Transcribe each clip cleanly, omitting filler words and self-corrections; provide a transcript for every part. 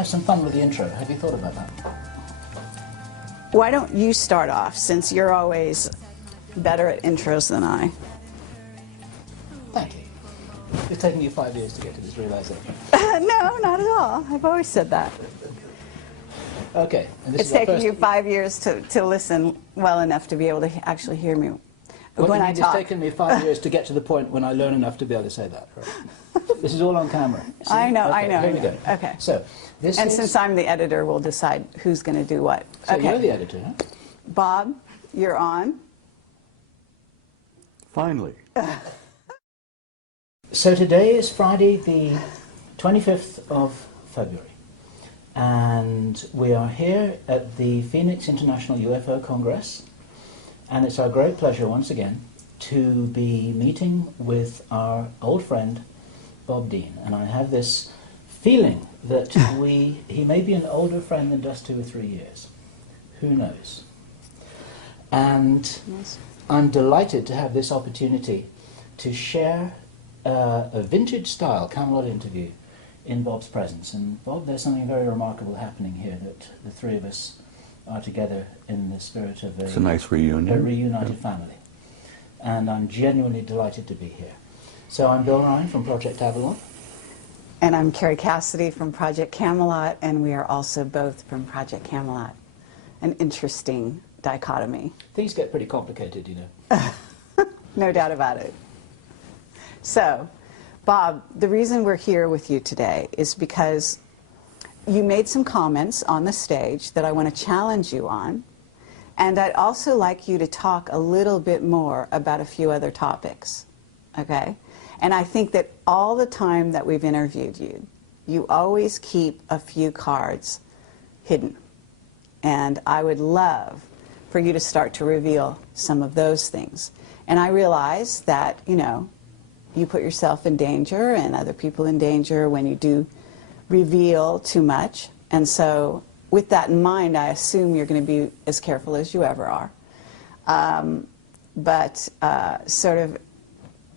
have some fun with the intro. Have you thought about that? Why don't you start off, since you're always better at intros than I? Thank you. It's taken you 5 years to get to this realization. No, not at all. I've always said that. Okay. And this It's is our taken first... you 5 years to listen well enough to be able to actually hear me when I talk. It's taken me 5 years to get to the point when I learn enough to be able to say that. Right? This is all on camera. See? I know, okay, I know. Here we go. Okay. So, this And is... since I'm the editor, we'll decide who's going to do what. So okay. you're the editor, huh? Bob, you're on. Finally. So today is Friday the 25th of February. And we are here at the Phoenix International UFO Congress, and it's our great pleasure once again to be meeting with our old friend Bob Dean. And I have this feeling that he may be an older friend than just 2 or 3 years. Who knows? And I'm delighted to have this opportunity to share a vintage-style Camelot interview in Bob's presence. And Bob, there's something very remarkable happening here, that the three of us are together in the spirit of It's a nice reunion. A reunited family. And I'm genuinely delighted to be here. So I'm Bill Ryan from Projekt Avalon. And I'm Carrie Cassidy from Project Camelot, and we are also both from Project Camelot. An interesting dichotomy. Things get pretty complicated, you know. No doubt about it. So, Bob, the reason we're here with you today is because you made some comments on the stage that I want to challenge you on, and I'd also like you to talk a little bit more about a few other topics, okay? And I think that all the time that we've interviewed you, you always keep a few cards hidden. And I would love for you to start to reveal some of those things. And I realize that, you know, you put yourself in danger and other people in danger when you do reveal too much. And so with that in mind, I assume you're going to be as careful as you ever are.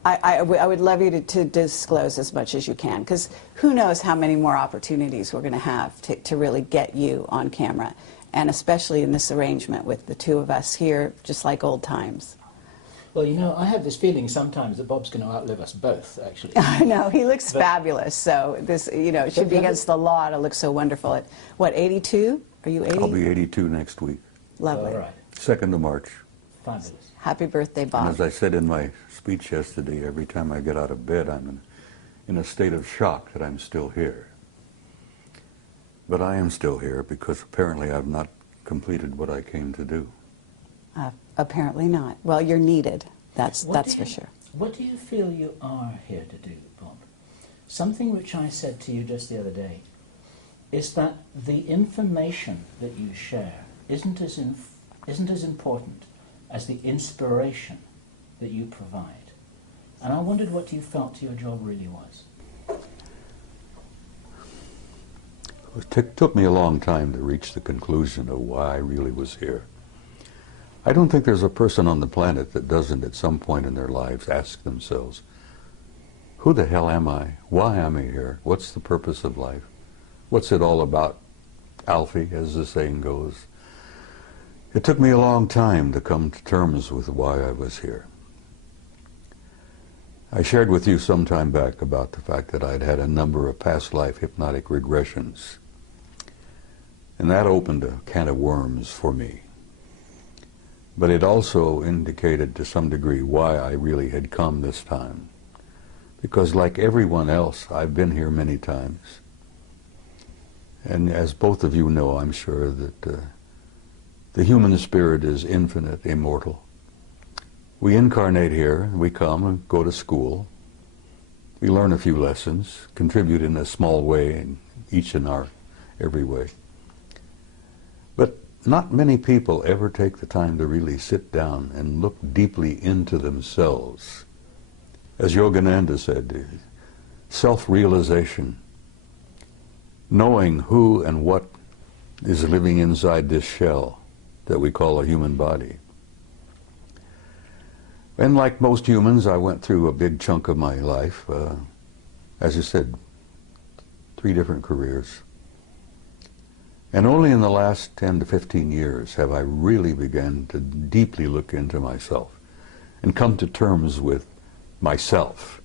I would love you to disclose as much as you can, because who knows how many more opportunities we're going to have to really get you on camera, and especially in this arrangement with the two of us here, just like old times. Well, you know, I have this feeling sometimes that Bob's going to outlive us both, actually. I know, he looks fabulous, so this, you know, it should be against the law to look so wonderful. At, what, 82? Are you 80? I'll be 82 next week. Lovely. All right. 2nd of March. Fabulous. Happy birthday, Bob. And as I said in my speech yesterday, every time I get out of bed, I'm in a state of shock that I'm still here. But I am still here because apparently I've not completed what I came to do. Apparently not. Well, you're needed. That's for sure. What do you feel you are here to do, Bob? Something which I said to you just the other day is that the information that you share isn't as important as the inspiration that you provide. And I wondered what you felt your job really was. It took me a long time to reach the conclusion of why I really was here. I don't think there's a person on the planet that doesn't at some point in their lives ask themselves, who the hell am I? Why am I here? What's the purpose of life? What's it all about? Alfie, as the saying goes. It took me a long time to come to terms with why I was here. I shared with you some time back about the fact that I'd had a number of past life hypnotic regressions. And that opened a can of worms for me. But it also indicated to some degree why I really had come this time. Because like everyone else, I've been here many times. And as both of you know, I'm sure that the human spirit is infinite, immortal. We incarnate here, we come and go to school. We learn a few lessons, contribute in a small way, in each in our every way. But not many people ever take the time to really sit down and look deeply into themselves. As Yogananda said, self-realization, knowing who and what is living inside this shell that we call a human body. And like most humans, I went through a big chunk of my life, as I said, 3 different careers. And only in the last 10 to 15 years have I really begun to deeply look into myself and come to terms with myself.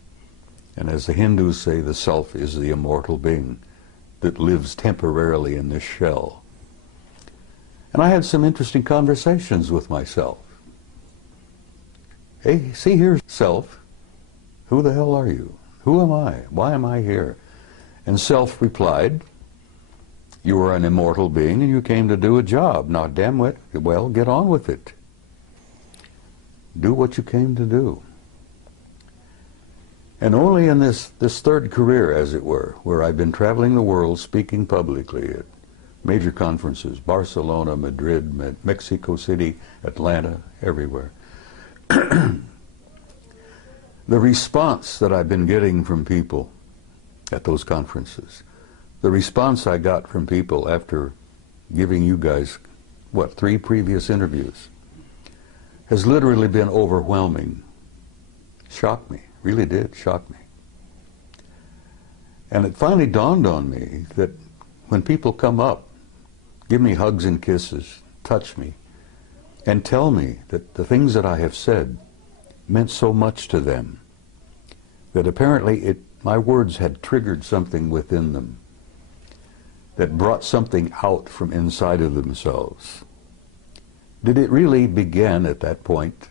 And as the Hindus say, the self is the immortal being that lives temporarily in this shell. And I had some interesting conversations with myself. Hey, see here, self, who the hell are you? Who am I? Why am I here? And self replied, you are an immortal being and you came to do a job. Now, damn it, well, get on with it. Do what you came to do. And only in this third career, as it were, where I've been traveling the world speaking publicly at major conferences, Barcelona, Madrid, Mexico City, Atlanta, everywhere. The response that I've been getting from people at those conferences, the response I got from people after giving you guys, 3 previous interviews, has literally been overwhelming. Shocked me, really did shock me. And it finally dawned on me that when people come up, give me hugs and kisses, touch me, and tell me that the things that I have said meant so much to them, that apparently my words had triggered something within them, that brought something out from inside of themselves. Did it really begin at that point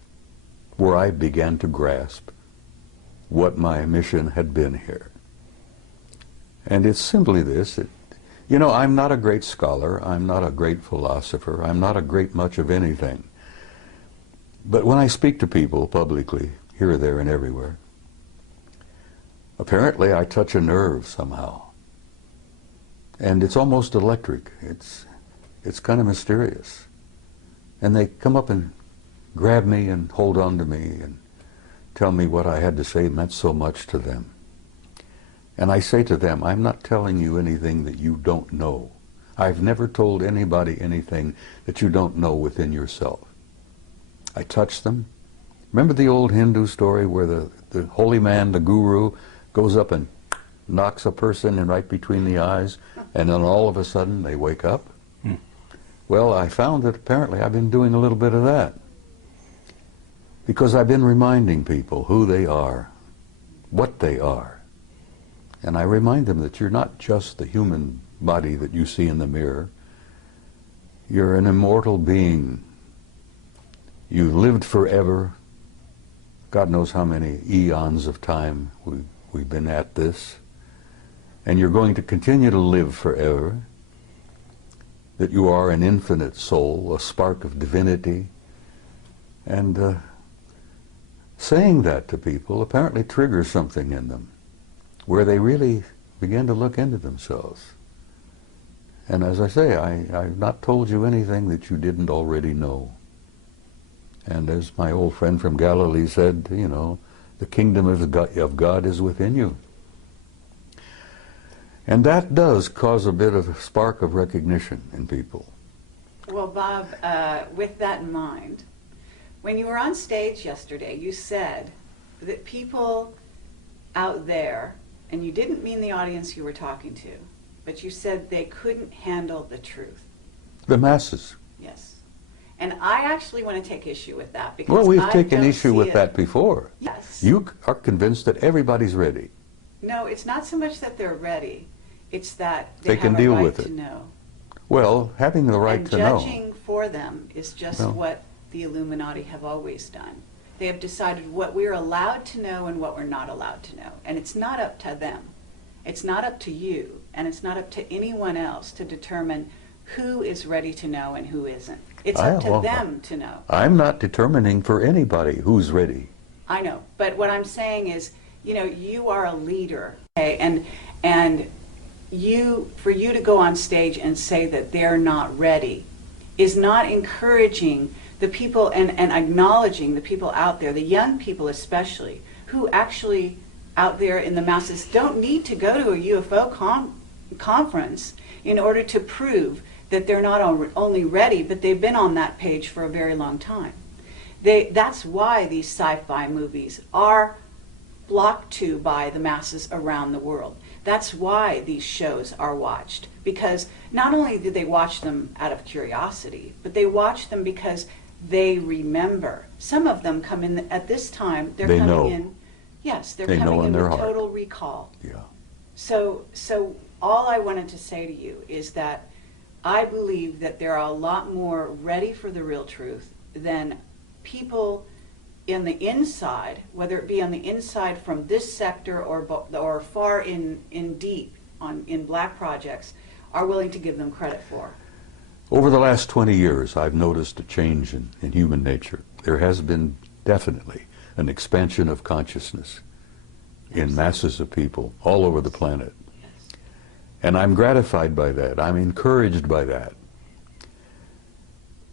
where I began to grasp what my mission had been here? And it's simply this. You know, I'm not a great scholar, I'm not a great philosopher, I'm not a great much of anything. But when I speak to people publicly, here, there, and everywhere, apparently I touch a nerve somehow. And it's almost electric. It's kind of mysterious. And they come up and grab me and hold on to me and tell me what I had to say meant so much to them. And I say to them, I'm not telling you anything that you don't know. I've never told anybody anything that you don't know within yourself. I touch them. Remember the old Hindu story where the holy man, the guru, goes up and knocks a person in right between the eyes, and then all of a sudden they wake up? Well, I found that apparently I've been doing a little bit of that, because I've been reminding people who they are, what they are. And I remind them that you're not just the human body that you see in the mirror. You're an immortal being. You've lived forever. God knows how many eons of time we've been at this. And you're going to continue to live forever. That you are an infinite soul, a spark of divinity. And saying that to people apparently triggers something in them, where they really begin to look into themselves. And as I say, I've not told you anything that you didn't already know. And as my old friend from Galilee said, you know, the kingdom of God is within you. And that does cause a bit of a spark of recognition in people. Well, Bob, with that in mind, when you were on stage yesterday, you said that people out there, and you didn't mean the audience you were talking to, but you said they couldn't handle the truth. The masses. Yes. And I actually want to take issue with that, because well, we've taken issue with that before. Yes. You are convinced that everybody's ready. No, it's not so much that they're ready. It's that they have can a deal right with it. to know. Well, having the right to know. And judging for them is just what the Illuminati have always done. They have decided what we're allowed to know and what we're not allowed to know. And it's not up to them. It's not up to you, and it's not up to anyone else to determine who is ready to know and who isn't. It's up to them to know. I'm not determining for anybody who's ready. I know, but what I'm saying is, you know, you are a leader, okay? And for you to go on stage and say that they're not ready is not encouraging the people and acknowledging the people out there, the young people especially, who actually out there in the masses don't need to go to a UFO conference in order to prove that they're not only ready, but they've been on that page for a very long time. That's why these sci-fi movies are flocked to by the masses around the world. That's why these shows are watched, because not only do they watch them out of curiosity, but they watch them because they remember. Some of them come in at this time, they're They coming know. in, yes, they're They know coming in in their with heart. total recall. Yeah. So all I wanted to say to you is that I believe that there are a lot more ready for the real truth than people in the inside, whether it be on the inside from this sector or far in deep in black projects, are willing to give them credit for. Over the last 20 years, I've noticed a change in human nature. There has been definitely an expansion of consciousness in masses of people all over the planet. And I'm gratified by that. I'm encouraged by that.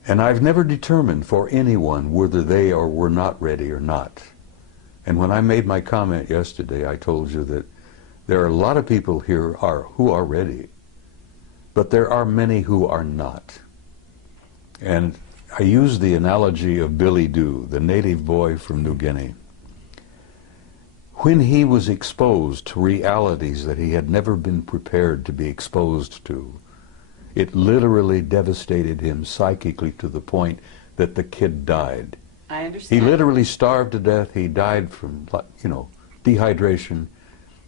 And I've never determined for anyone whether they were not ready or not. And when I made my comment yesterday, I told you that there are a lot of people here who are ready, but there are many who are not. And I use the analogy of Billy Dew, the native boy from New Guinea. When he was exposed to realities that he had never been prepared to be exposed to, it literally devastated him psychically to the point that the kid died. I understand. He literally starved to death. He died from, dehydration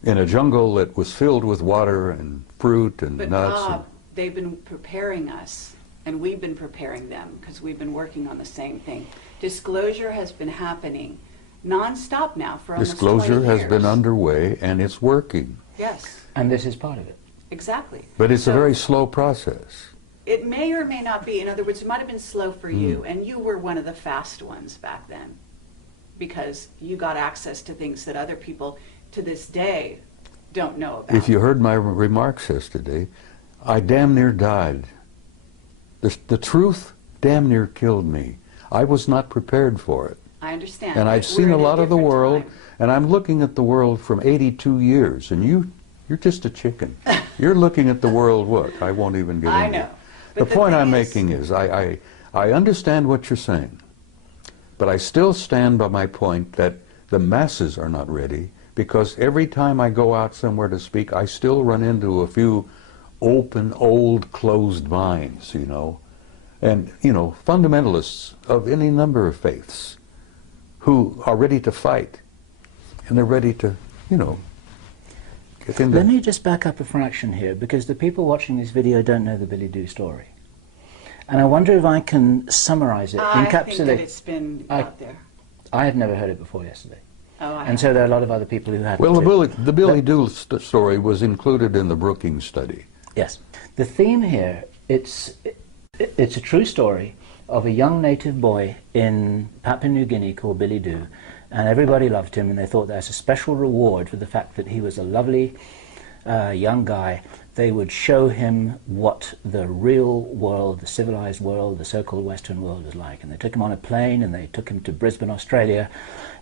in a jungle that was filled with water and fruit and But nuts. Bob, they've been preparing us, and we've been preparing them because we've been working on the same thing. Disclosure has been happening non-stop now for almost 20 Disclosure years. has been underway and it's working. Yes, And this is part of it. exactly. But it's So a very slow process. it may or may not be. In other words, it might have been slow for you, and you were one of the fast ones back then because you got access to things that other people to this day don't know about. If you heard my remarks yesterday, I damn near died. The truth damn near killed me. I was not prepared for it. I understand. And but I've seen we're a in lot of the different world, time. and I'm looking at the world from 82 years, and you're just a chicken. You're looking at the world, what? I won't even get I into know. it. But The point thing I'm is- making is I understand what you're saying, but I still stand by my point that the masses are not ready, because every time I go out somewhere to speak, I still run into a few open, old, closed minds, and, fundamentalists of any number of faiths who are ready to fight, and they're ready to, get into... Let me just back up a fraction here, because the people watching this video don't know the Billy Dew story. And I wonder if I can summarize it, I think encapsulate... that it's been out there. I had never heard it before yesterday. Oh, I And so there are a lot of other people who hadn't. Well, too. the Billy Dew story was included in the Brookings study. Yes. The theme here, it's a true story of a young native boy in Papua New Guinea called Billy Dew, and everybody loved him, and they thought that as a special reward for the fact that he was a lovely young guy, they would show him what the real world, the civilized world, the so-called Western world was like. And they took him on a plane, and they took him to Brisbane, Australia,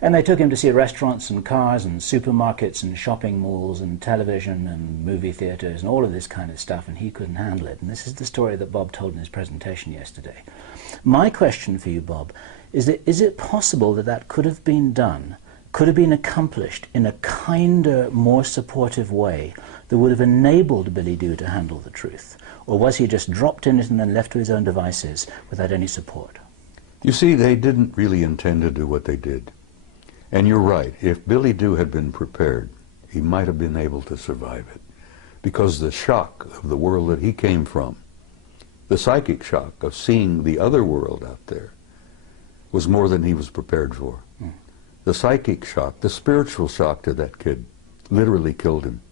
and they took him to see restaurants and cars and supermarkets and shopping malls and television and movie theaters and all of this kind of stuff, and he couldn't handle it. And this is the story that Bob told in his presentation yesterday. My question for you, Bob, is it possible that that could have been done, could have been accomplished in a kinder, more supportive way that would have enabled Billy Dew to handle the truth? Or was he just dropped in it and then left to his own devices without any support? You see, they didn't really intend to do what they did. And you're right, if Billy Dew had been prepared, he might have been able to survive it. Because the shock of the world that he came from, the psychic shock of seeing the other world out there, was more than he was prepared for. The psychic shock, the spiritual shock to that kid, literally killed him.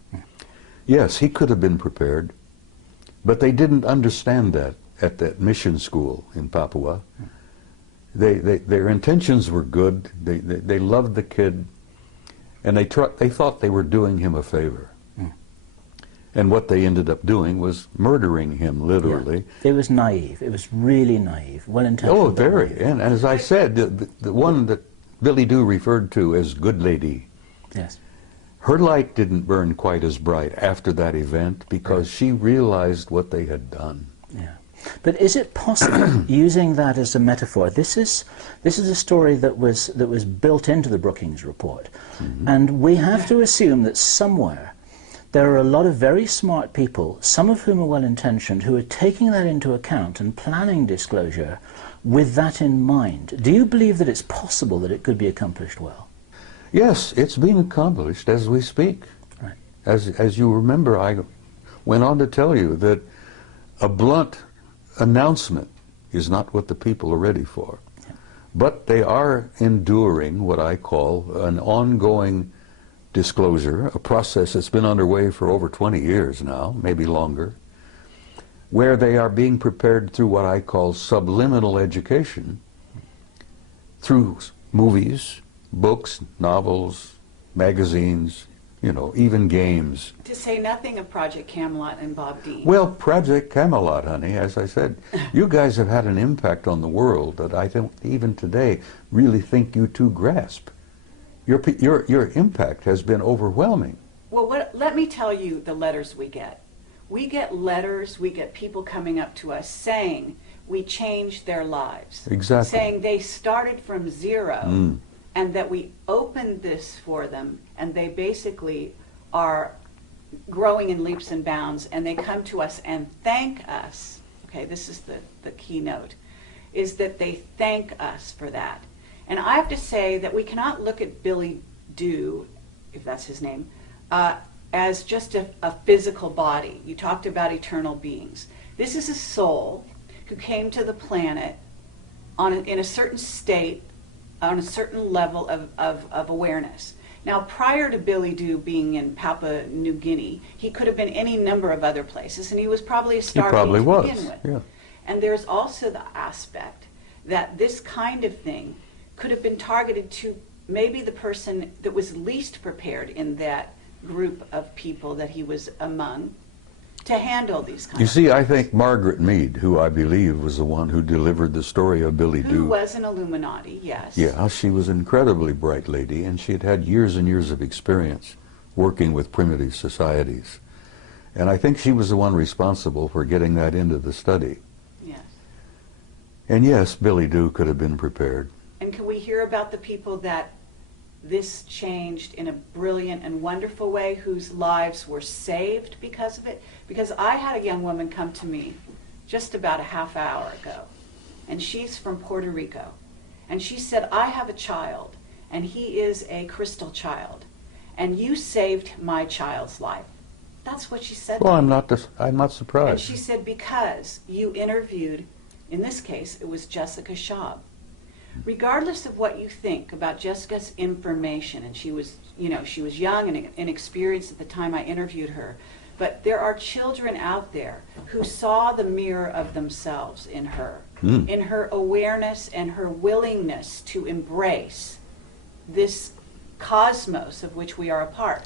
Yes, he could have been prepared, but they didn't understand that at that mission school in Papua. Their intentions were good. They loved the kid, and they thought they were doing him a favor. And what they ended up doing was murdering him, literally. Yeah. It was naive. It was really naive, well-intentioned. Oh, but very. naive. And as I said, the one that Billy Dew referred to as Good Lady, Yes. her light didn't burn quite as bright after that event because she realized what they had done. Yeah. But is it possible, using that as a metaphor, this is a story that was built into the Brookings report, and we have to assume that somewhere there are a lot of very smart people, some of whom are well-intentioned, who are taking that into account and planning disclosure with that in mind. Do you believe that it's possible that it could be accomplished well? Yes, it's being accomplished as we speak. Right. As you remember, I went on to tell you that a blunt announcement is not what the people are ready for. Yeah. But they are enduring what I call an ongoing disclosure, a process that's been underway for over 20 years now, maybe longer, where they are being prepared through what I call subliminal education, through movies, books, novels, magazines, you know, even games. To say nothing of Project Camelot and Bob Dean. Well, Project Camelot, honey, as I said, you guys have had an impact on the world that I don't even today really think you two grasp. Your impact has been overwhelming. Well, let me tell you the letters we get. We get letters, we get people coming up to us saying we changed their lives. Exactly. Saying they started from zero and that we opened this for them and they basically are growing in leaps and bounds and they come to us and thank us. Okay, this is the keynote, is that they thank us for that. And I have to say that we cannot look at Billy Dew, if that's his name, as just a physical body. You talked about eternal beings. This is a soul who came to the planet in a certain state, on a certain level of awareness. Now, prior to Billy Dew being in Papua New Guinea, he could have been any number of other places, and he was probably a star to begin with. Yeah. And there's also the aspect that this kind of thing could have been targeted to maybe the person that was least prepared in that group of people that he was among to handle these kinds of things. You see, I think Margaret Mead, who I believe was the one who delivered the story of Billy Dew. Who was an Illuminati, yes. Yeah, she was an incredibly bright lady, and she had had years and years of experience working with primitive societies. And I think she was the one responsible for getting that into the study. Yes. And yes, Billy Dew could have been prepared. And can we hear about the people that this changed in a brilliant and wonderful way, whose lives were saved because of it? Because I had a young woman come to me just about a half hour ago, and she's from Puerto Rico. And she said, I have a child, and he is a crystal child, and you saved my child's life. That's what she said. Well, I'm not surprised. And she said, because you interviewed, in this case, it was Jessica Schaub. Regardless of what you think about Jessica's information, and she was young and inexperienced at the time I interviewed her, but there are children out there who saw the mirror of themselves in her, in her awareness and her willingness to embrace this cosmos of which we are a part.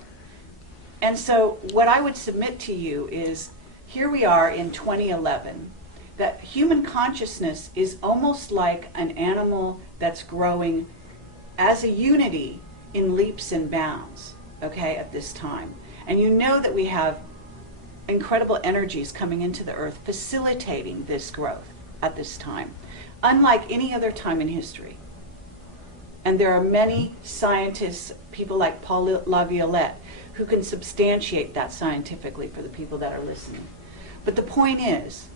And so what I would submit to you is, here we are in 2011, that human consciousness is almost like an animal that's growing as a unity in leaps and bounds, okay, at this time. And you know that we have incredible energies coming into the earth facilitating this growth at this time, unlike any other time in history. And there are many scientists, people like Paul Laviolette, who can substantiate that scientifically for the people that are listening. But the point is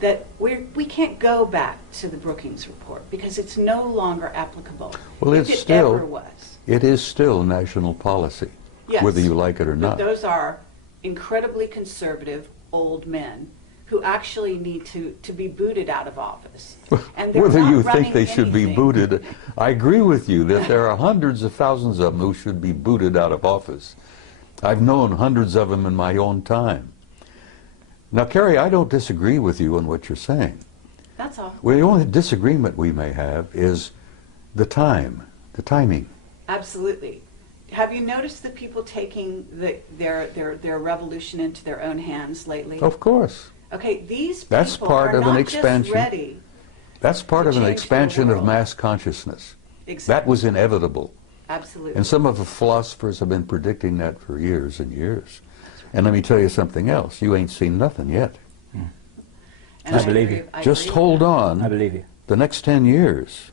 that we can't go back to the Brookings report because it's no longer applicable. Well, if it ever was. It is still national policy, Yes, whether you like it or not. But those are incredibly conservative old men who actually need to be booted out of office. And they're Whether not you think running they should be anything. booted, I agree with you that there are hundreds of thousands of them who should be booted out of office. I've known hundreds of them in my own time. Now, Carrie, I don't disagree with you on what you're saying. That's all. Well, the only disagreement we may have is the timing. Absolutely. Have you noticed the people taking their revolution into their own hands lately? Of course. Okay, these people That's part are of an not expansion. just ready. That's part to of an change the expansion of world. mass consciousness. Exactly. That was inevitable. Absolutely. And some of the philosophers have been predicting that for years and years. And let me tell you something else. You ain't seen nothing yet. And I believe you. Just agree with hold that. on. I believe you. The next 10 years.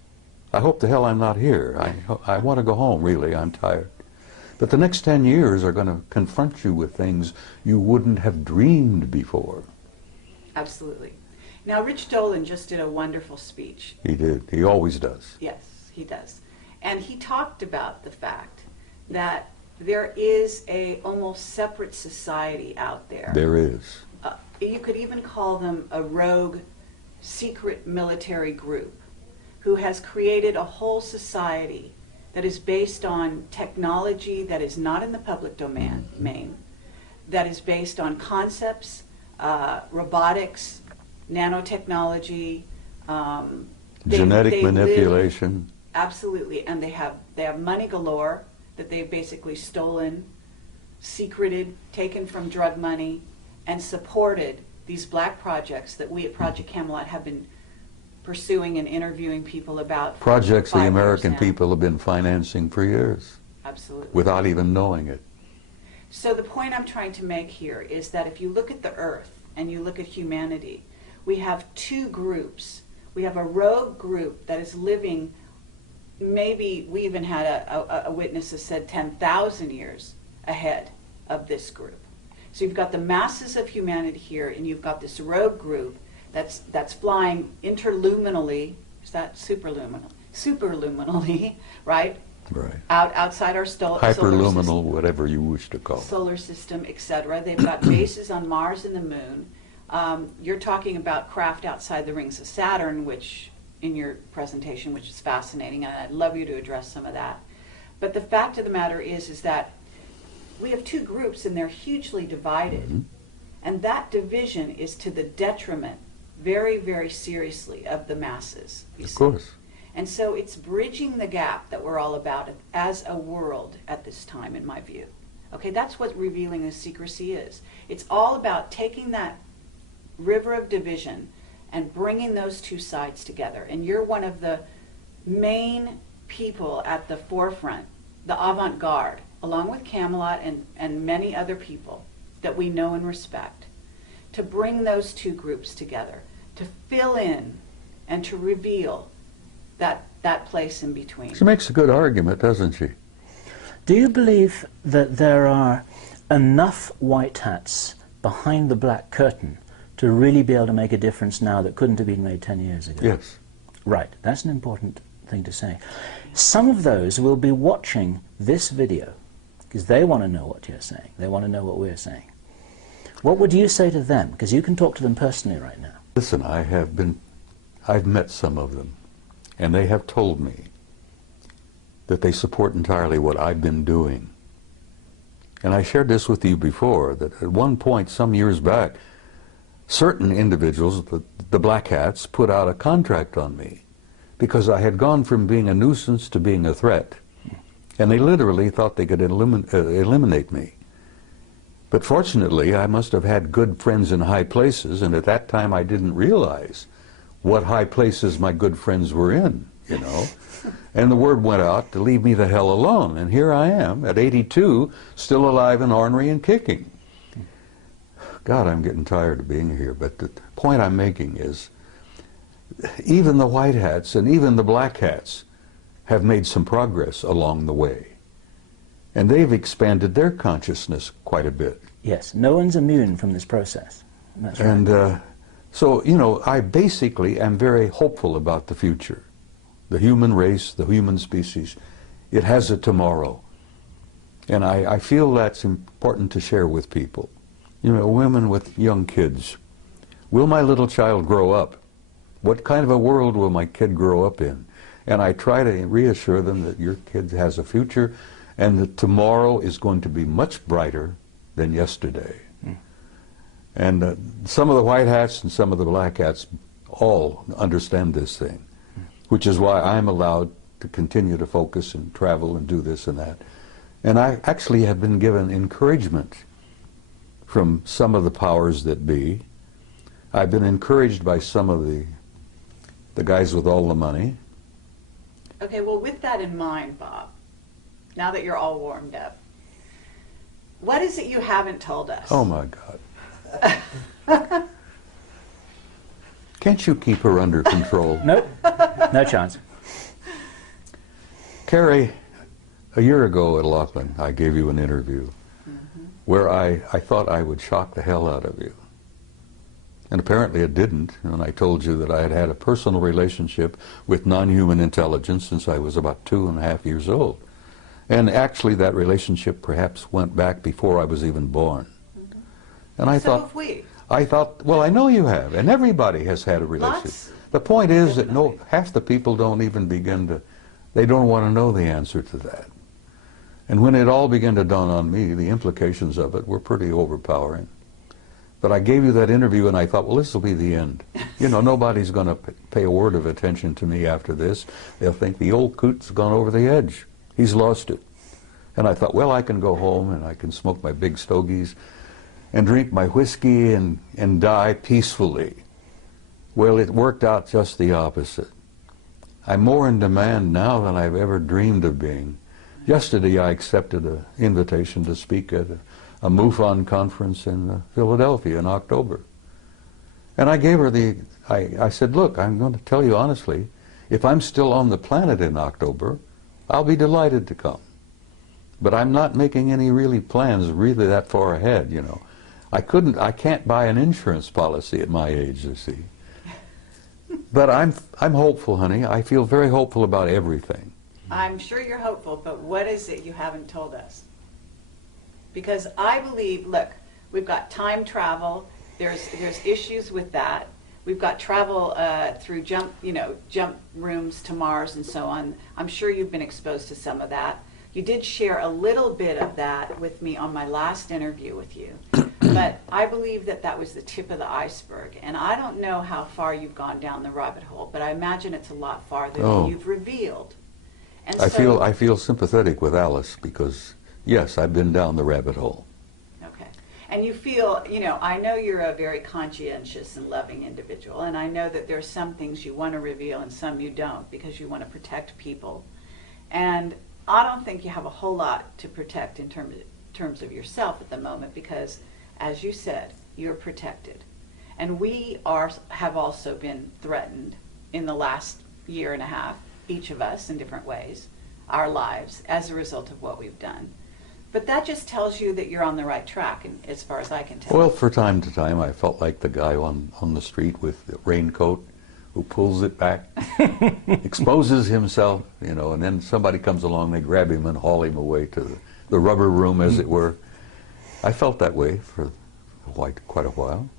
I hope the hell I'm not here. I want to go home, really. I'm tired. But the next 10 years are going to confront you with things you wouldn't have dreamed before. Absolutely. Now, Rich Dolan just did a wonderful speech. He did. He always does. Yes, he does. And he talked about the fact that there is a almost separate society out there. There is. You could even call them a rogue, secret military group who has created a whole society that is based on technology that is not in the public domain, that is based on concepts, robotics, nanotechnology, genetic manipulation. Absolutely, and they have money galore that they've basically stolen, secreted, taken from drug money, and supported these black projects that we at Project Camelot have been pursuing and interviewing people about. Projects the American people have been financing for years. Absolutely. Without even knowing it. So the point I'm trying to make here is that if you look at the earth and you look at humanity, we have two groups. We have a rogue group that is living, maybe we even had a witness that said 10,000 years ahead of this group. So you've got the masses of humanity here, and you've got this rogue group that's flying interluminally. Is that superluminally, right? Right. Outside our hyperluminal, whatever you wish to call it. Solar system, etc. They've got bases on Mars and the Moon. You're talking about craft outside the rings of Saturn, which in your presentation, which is fascinating, and I'd love you to address some of that. But the fact of the matter is that we have two groups, and they're hugely divided. Mm-hmm. And that division is to the detriment, very, very seriously, of the masses. Of course. And so it's bridging the gap that we're all about as a world at this time, in my view. Okay, that's what revealing the secrecy is. It's all about taking that river of division and bringing those two sides together. And you're one of the main people at the forefront, the avant-garde, along with Camelot and many other people that we know and respect, to bring those two groups together, to fill in and to reveal that place in between. She makes a good argument, doesn't she? Do you believe that there are enough white hats behind the black curtain to really be able to make a difference now that couldn't have been made 10 years ago? Yes. Right, that's an important thing to say. Some of those will be watching this video because they want to know what you're saying. They want to know what we're saying. What would you say to them? Because you can talk to them personally right now. Listen, I've met some of them, and they have told me that they support entirely what I've been doing. And I shared this with you before, that at one point, some years back, certain individuals, the black hats, put out a contract on me because I had gone from being a nuisance to being a threat. And they literally thought they could eliminate me. But fortunately, I must have had good friends in high places, and at that time I didn't realize what high places my good friends were in, you know. And the word went out to leave me the hell alone. And here I am, at 82, still alive and ornery and kicking. God, I'm getting tired of being here. But the point I'm making is, even the white hats and even the black hats have made some progress along the way. And they've expanded their consciousness quite a bit. Yes, no one's immune from this process. That's right. And so, you know, I basically am very hopeful about the future. The human race, the human species, it has a tomorrow. And I feel that's important to share with people. You know, women with young kids. Will my little child grow up? What kind of a world will my kid grow up in? And I try to reassure them that your kid has a future and that tomorrow is going to be much brighter than yesterday. And some of the white hats and some of the black hats all understand this thing, which is why I'm allowed to continue to focus and travel and do this and that. And I actually have been given encouragement from some of the powers that be. I've been encouraged by some of the guys with all the money. Okay, well, with that in mind, Bob, now that you're all warmed up, what is it you haven't told us? Oh, my God. Can't you keep her under control? Nope, no chance. Carrie, A year ago at Laughlin, I gave you an interview where I thought I would shock the hell out of you. And apparently it didn't. And I told you that I had had a personal relationship with non-human intelligence since I was about 2.5 years old. And actually that relationship perhaps went back before I was even born. And I thought, well, I know you have, and everybody has had a relationship. The point is that half the people don't even begin to, they don't want to know the answer to that. And when it all began to dawn on me, the implications of it were pretty overpowering. But I gave you that interview and I thought, well, this will be the end. You know, nobody's going to pay a word of attention to me after this. They'll think the old coot's gone over the edge. He's lost it. And I thought, well, I can go home and I can smoke my big stogies and drink my whiskey and die peacefully. Well, it worked out just the opposite. I'm more in demand now than I've ever dreamed of being. Yesterday I accepted an invitation to speak at a MUFON conference in Philadelphia in October. And I gave her I said, look, I'm going to tell you honestly, if I'm still on the planet in October, I'll be delighted to come. But I'm not making any really plans really that far ahead, you know. I can't buy an insurance policy at my age, you see. But I'm hopeful, honey. I feel very hopeful about everything. I'm sure you're hopeful, but what is it you haven't told us? Because I believe, look, we've got time travel. There's issues with that. We've got travel through jump rooms to Mars and so on. I'm sure you've been exposed to some of that. You did share a little bit of that with me on my last interview with you. But I believe that that was the tip of the iceberg. And I don't know how far you've gone down the rabbit hole, but I imagine it's a lot farther than you've revealed. And I feel sympathetic with Alice because, yes, I've been down the rabbit hole. Okay. And you feel, you know, I know you're a very conscientious and loving individual, and I know that there's some things you want to reveal and some you don't because you want to protect people. And I don't think you have a whole lot to protect in terms of yourself at the moment because, as you said, you're protected. And we have also been threatened in the last year and a half, each of us in different ways, our lives, as a result of what we've done. But that just tells you that you're on the right track, and as far as I can tell. Well, from time to time, I felt like the guy on the street with the raincoat who pulls it back, exposes himself, you know, and then somebody comes along, they grab him and haul him away to the rubber room, as it were. I felt that way for quite a while.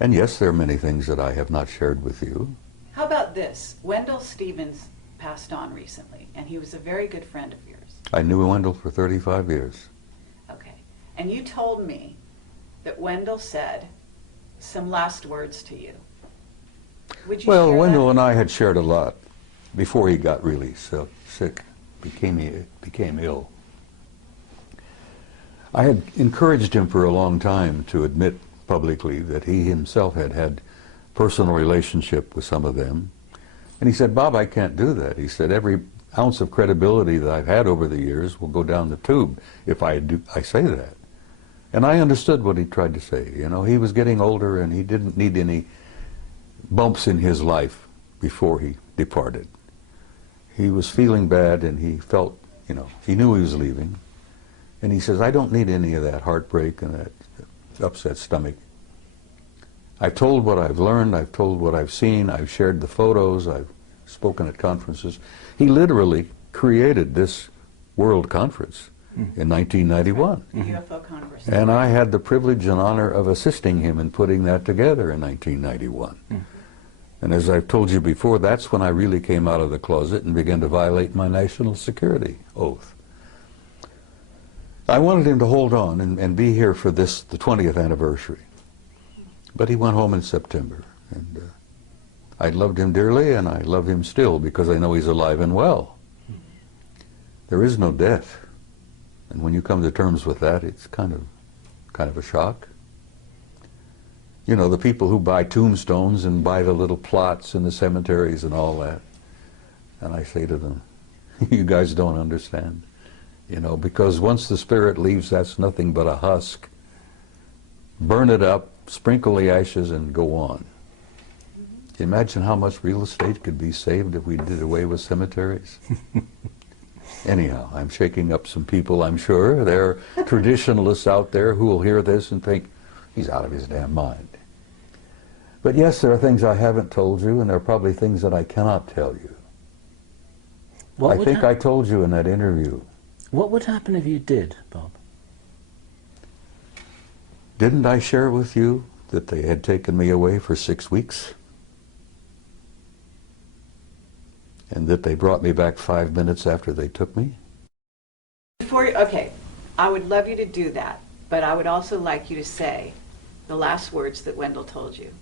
And yes, there are many things that I have not shared with you. How about this? Wendell Stevens passed on recently, and he was a very good friend of yours. I knew Wendell for 35 years. Okay. And you told me that Wendell said some last words to you. Would you well, share Wendell that? and I had shared a lot before he got really sick, became ill. I had encouraged him for a long time to admit publicly that he himself had had personal relationship with some of them. And he said, Bob, I can't do that. He said, every ounce of credibility that I've had over the years will go down the tube if I say that. And I understood what he tried to say. You know, he was getting older and he didn't need any bumps in his life before he departed. He was feeling bad and he felt, you know, he knew he was leaving. And he says, I don't need any of that heartbreak and that upset stomach. I've told what I've learned, I've told what I've seen, I've shared the photos, I've spoken at conferences. He literally created this world conference in 1991. The UFO Congress. And I had the privilege and honor of assisting him in putting that together in 1991. And as I've told you before, that's when I really came out of the closet and began to violate my national security oath. I wanted him to hold on and be here for the 20th anniversary. But he went home in September. And I loved him dearly, and I love him still because I know he's alive and well. There is no death. And when you come to terms with that, it's kind of a shock. You know, the people who buy tombstones and buy the little plots in the cemeteries and all that. And I say to them, you guys don't understand. You know, because once the spirit leaves, that's nothing but a husk. Burn it up, sprinkle the ashes, and go on. Can you imagine how much real estate could be saved if we did away with cemeteries? Anyhow, I'm shaking up some people, I'm sure. There are traditionalists out there who will hear this and think, he's out of his damn mind. But yes, there are things I haven't told you, and there are probably things that I cannot tell you. I think I told you in that interview. What would happen if you did, Bob? Didn't I share with you that they had taken me away for 6 weeks? And that they brought me back 5 minutes after they took me? Okay, I would love you to do that, but I would also like you to say the last words that Wendell told you.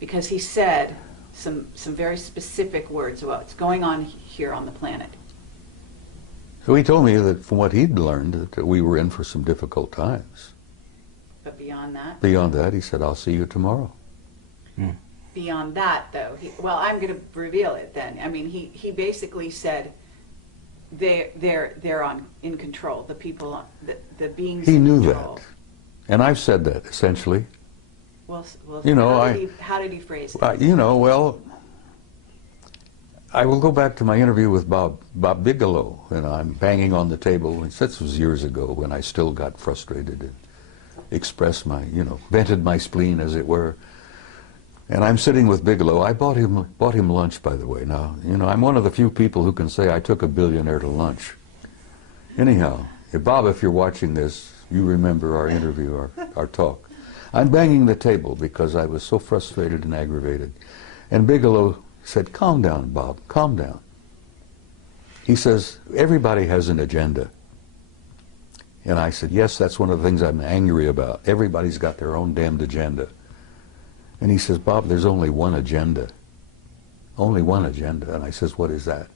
Because he said some very specific words about what's going on here on the planet. So he told me that from what he'd learned, that we were in for some difficult times. But beyond that? Beyond that, he said, I'll see you tomorrow. Beyond that, though, well, I'm going to reveal it then. I mean, he basically said they're in control. The people, the beings. He knew control. that, and I've said that essentially. Well, you know, how did he phrase it? You know, well, I will go back to my interview with Bob Bigelow, and I'm banging on the table. And this was years ago when I still got frustrated and expressed my, vented my spleen, as it were. And I'm sitting with Bigelow. I bought him lunch, by the way. Now, I'm one of the few people who can say I took a billionaire to lunch. Anyhow, Bob, if you're watching this, you remember our interview, our talk. I'm banging the table because I was so frustrated and aggravated. And Bigelow said, calm down, Bob, calm down. He says, everybody has an agenda. And I said, yes, that's one of the things I'm angry about. Everybody's got their own damned agenda. And he says, Bob, there's only one agenda. Only one agenda. And I says, what is that?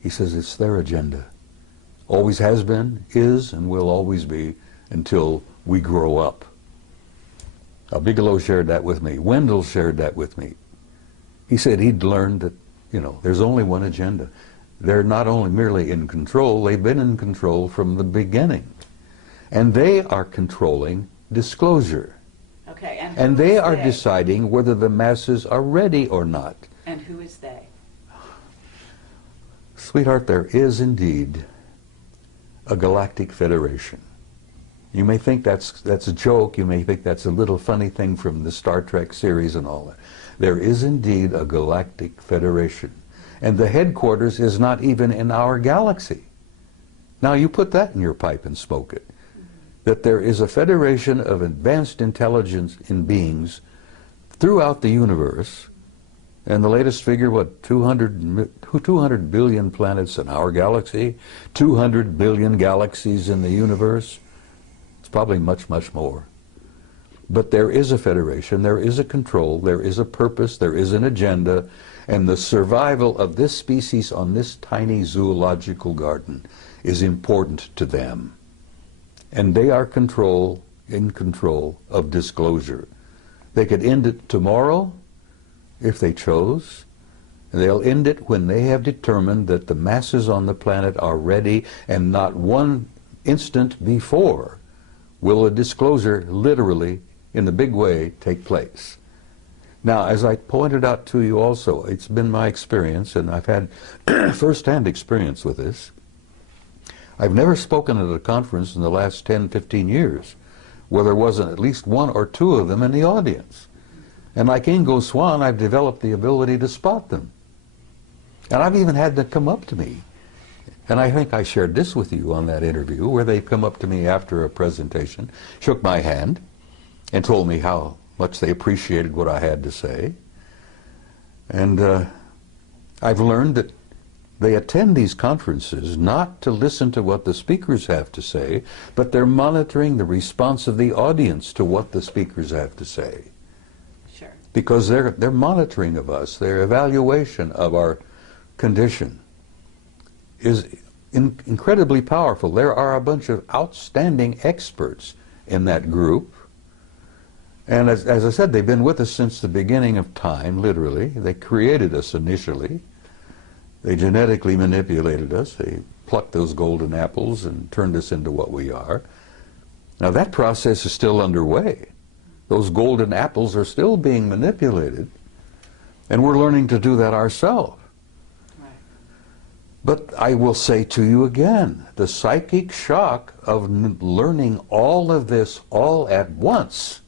He says, it's their agenda. Always has been, is, and will always be until we grow up. Now, Bigelow shared that with me. Wendell shared that with me. He said he'd learned that, there's only one agenda. They're not only merely in control, they've been in control from the beginning. And they are controlling disclosure. Okay, and they are deciding whether the masses are ready or not. And who is they? Sweetheart, there is indeed a galactic federation. You may think that's a joke, you may think that's a little funny thing from the Star Trek series and all that. There is indeed a galactic federation. And the headquarters is not even in our galaxy. Now you put that in your pipe and smoke it. That there is a federation of advanced intelligence in beings throughout the universe, and the latest figure, 200 billion planets in our galaxy, 200 billion galaxies in the universe. It's probably much, much more. But there is a federation, there is a control, there is a purpose, there is an agenda, and the survival of this species on this tiny zoological garden is important to them. And they are in control of disclosure. They could end it tomorrow if they chose. They'll end it when they have determined that the masses on the planet are ready, and not one instant before will a disclosure literally, in a big way, take place. Now, as I pointed out to you also, it's been my experience, and I've had first-hand experience with this. I've never spoken at a conference in the last 10, 15 years where there wasn't at least one or two of them in the audience. And like Ingo Swann, I've developed the ability to spot them. And I've even had them come up to me. And I think I shared this with you on that interview, where they come up to me after a presentation, shook my hand, and told me how much they appreciated what I had to say. And I've learned that they attend these conferences not to listen to what the speakers have to say, but they're monitoring the response of the audience to what the speakers have to say. Sure. Because they're monitoring of us, their evaluation of our condition is incredibly powerful. There are a bunch of outstanding experts in that group. And as I said, they've been with us since the beginning of time, literally. They created us initially. They genetically manipulated us. They plucked those golden apples and turned us into what we are. Now that process is still underway. Those golden apples are still being manipulated, and we're learning to do that ourselves. Right. But I will say to you again, the psychic shock of learning all of this all at once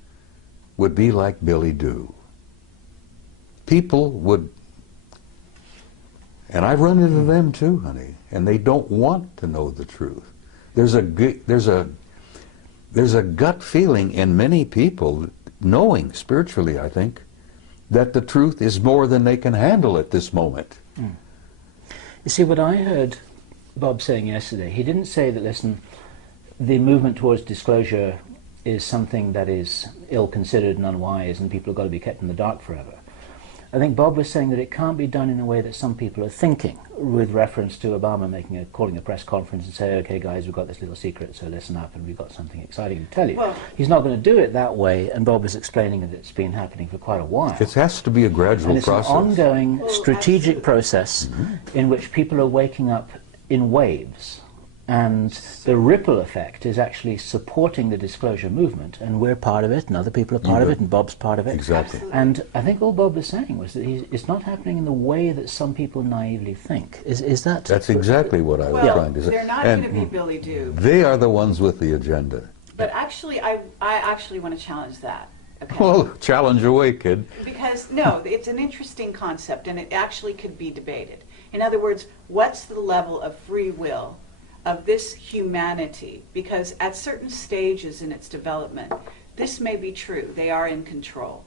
would be like Billy Do. People would, and I've run into them too, honey, and they don't want to know the truth. There's a gut feeling in many people, knowing spiritually, I think, that the truth is more than they can handle at this moment. Mm. You see, what I heard Bob saying yesterday, he didn't say that, listen, the movement towards disclosure is something that is ill-considered and unwise and people have got to be kept in the dark forever. I think Bob was saying that it can't be done in a way that some people are thinking, with reference to Obama calling a press conference and say, okay guys, we've got this little secret, so listen up and we've got something exciting to tell you. Well, he's not going to do it that way, and Bob is explaining that it's been happening for quite a while. It has to be a gradual and it's process. An ongoing strategic process in which people are waking up in waves. And the ripple effect is actually supporting the disclosure movement, and we're part of it, and other people are part of it, and Bob's part of it. Exactly. And I think all Bob was saying was that it's not happening in the way that some people naively think. Is that? That's exactly what I was trying to say. They're not going to be Billy Do. They are the ones with the agenda. But actually, I actually want to challenge that. Okay? Well, challenge away, kid. Because, no, it's an interesting concept, and it actually could be debated. In other words, what's the level of free will of this humanity? Because at certain stages in its development, this may be true. They are in control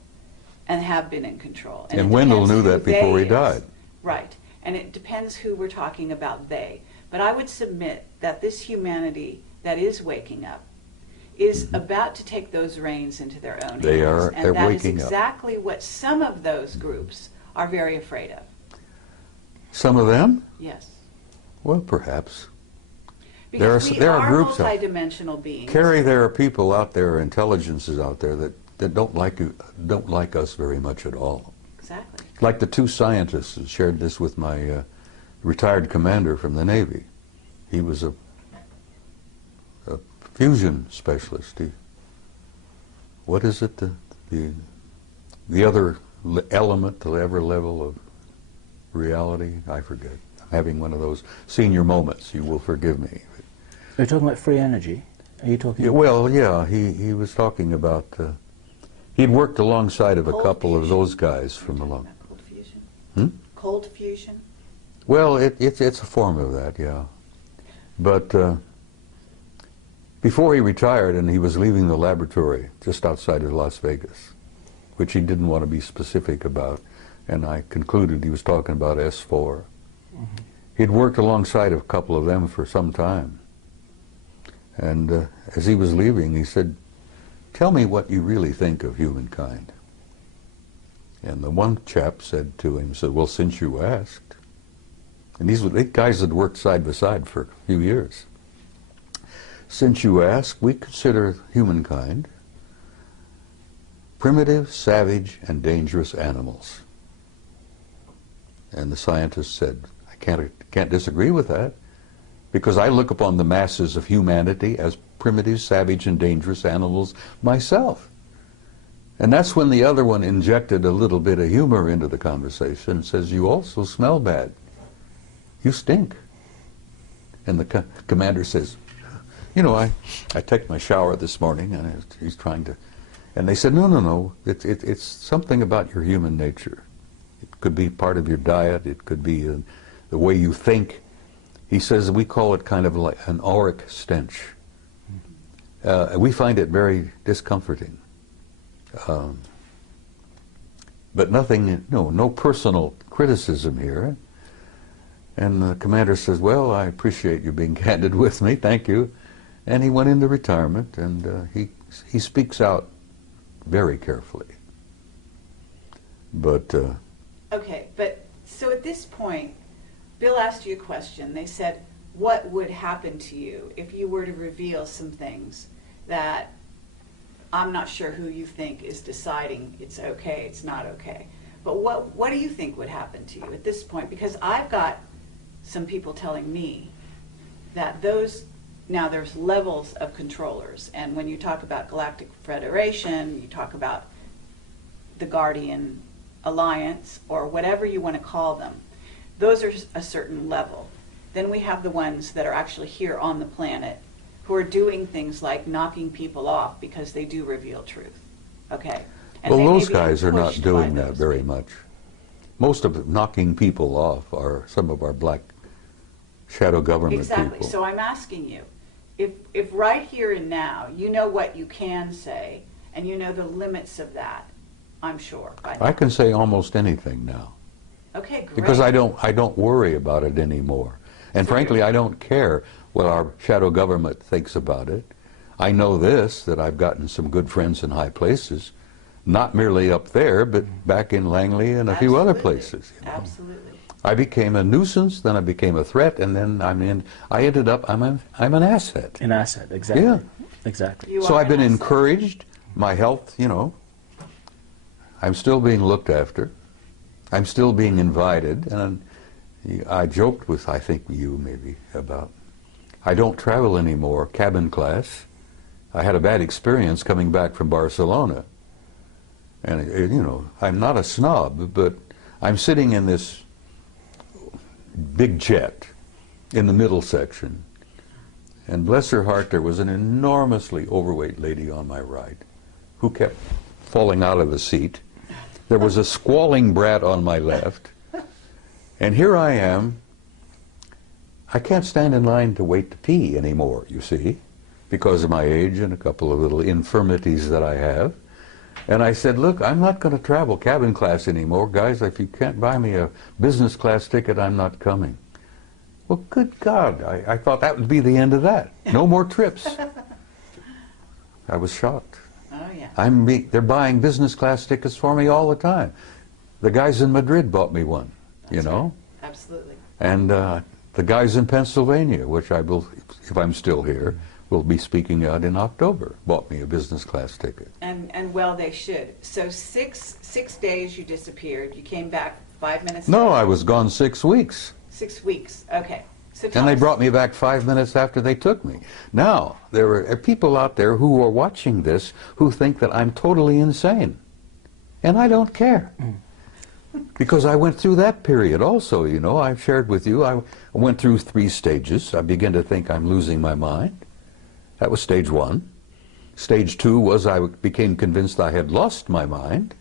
and have been in control. And Wendell knew that before he died. Right. And it depends who we're talking about, they. But I would submit that this humanity that is waking up is about to take those reins into their own hands. They're waking up. And that is exactly what some of those groups are very afraid of. Some of them? Yes. Well, perhaps. Because there are groups multidimensional beings. Carrie, there are people out there, intelligences out there that don't like us very much at all. Exactly. Like the two scientists who shared this with my retired commander from the Navy. He was a fusion specialist. What is it? The other element, the other level of reality? I forget. I'm having one of those senior moments. You will forgive me. Are you talking about free energy? Are you talking? Yeah, well, yeah. He was talking about. He'd worked alongside of a couple of those guys from along. Cold fusion. Hmm? Cold fusion. Well, it's a form of that, yeah. But before he retired, and he was leaving the laboratory just outside of Las Vegas, which he didn't want to be specific about, and I concluded he was talking about S4. Mm-hmm. He'd worked alongside of a couple of them for some time. And as he was leaving, he said, "Tell me what you really think of humankind." And the one chap said to him, "Well, since you asked," and these guys had worked side by side for a few years. "Since you ask, we consider humankind primitive, savage, and dangerous animals." And the scientist said, "I can't disagree with that, because I look upon the masses of humanity as primitive, savage, and dangerous animals myself." And that's when the other one injected a little bit of humor into the conversation and says, "You also smell bad. You stink." And the commander says, "You know, I took my shower this morning," and he's trying to, and they said, no, it's something about your human nature. It could be part of your diet, it could be the way you think. He says we call it kind of like an auric stench. We find it very discomforting. But nothing, no personal criticism here. And the commander says, "Well, I appreciate you being candid with me, thank you." And he went into retirement, and he speaks out very carefully. But okay, but so at this point, Bill asked you a question. They said, what would happen to you if you were to reveal some things that I'm not sure who you think is deciding it's okay, it's not okay. But what do you think would happen to you at this point? Because I've got some people telling me that now there's levels of controllers. And when you talk about Galactic Federation, you talk about the Guardian Alliance, or whatever you want to call them, those are a certain level. Then we have the ones that are actually here on the planet who are doing things like knocking people off because they do reveal truth. Okay? And Well, they may those be guys are not pushed doing by that those very people. much. Most of knocking people off are some of our black shadow government Exactly. people. So I'm asking you, if right here and now you know what you can say and you know the limits of that, I'm sure. By now. I can say almost anything now Okay, great. because I don't worry about it anymore. And So frankly, you're- I don't care what our shadow government thinks about it. I know this, that I've gotten some good friends in high places, not merely up there, but back in Langley and a few other Absolutely. places. You know. Absolutely. I became a nuisance, then I became a threat, and then I ended up, I'm an asset. An asset, exactly. Yeah. Exactly. You So are I've been an asset. encouraged, my health, you know, I'm still being looked after, I'm still being invited, and I joked with, I think you maybe, about, I don't travel anymore, cabin class. I had a bad experience coming back from Barcelona. And, you know, I'm not a snob, but I'm sitting in this big jet in the middle section. And bless her heart, there was an enormously overweight lady on my right who kept falling out of the seat. There was a squalling brat on my left. And here I am. I can't stand in line to wait to pee anymore, you see, because of my age and a couple of little infirmities that I have. And I said, look, I'm not going to travel cabin class anymore. Guys, if you can't buy me a business class ticket, I'm not coming. Well, good God, I thought that would be the end of that. No more trips. I was shocked. Oh, yeah. They're buying business class tickets for me all the time. The guys in Madrid bought me one, you That's know. right. Absolutely. And the guys in Pennsylvania, which I will, if I'm still here, will be speaking out in October, bought me a business class ticket. And well, they should. So six days you disappeared. You came back 5 minutes No, later. I was gone 6 weeks. 6 weeks. Okay. So tell And they us- brought me back 5 minutes after they took me. Now, there are people out there who are watching this who think that I'm totally insane. And I don't care. Because I went through that period also, you know. I've shared with you, I went through 3 stages. I began to think I'm losing my mind. That was stage 1. Stage 2 was I became convinced I had lost my mind.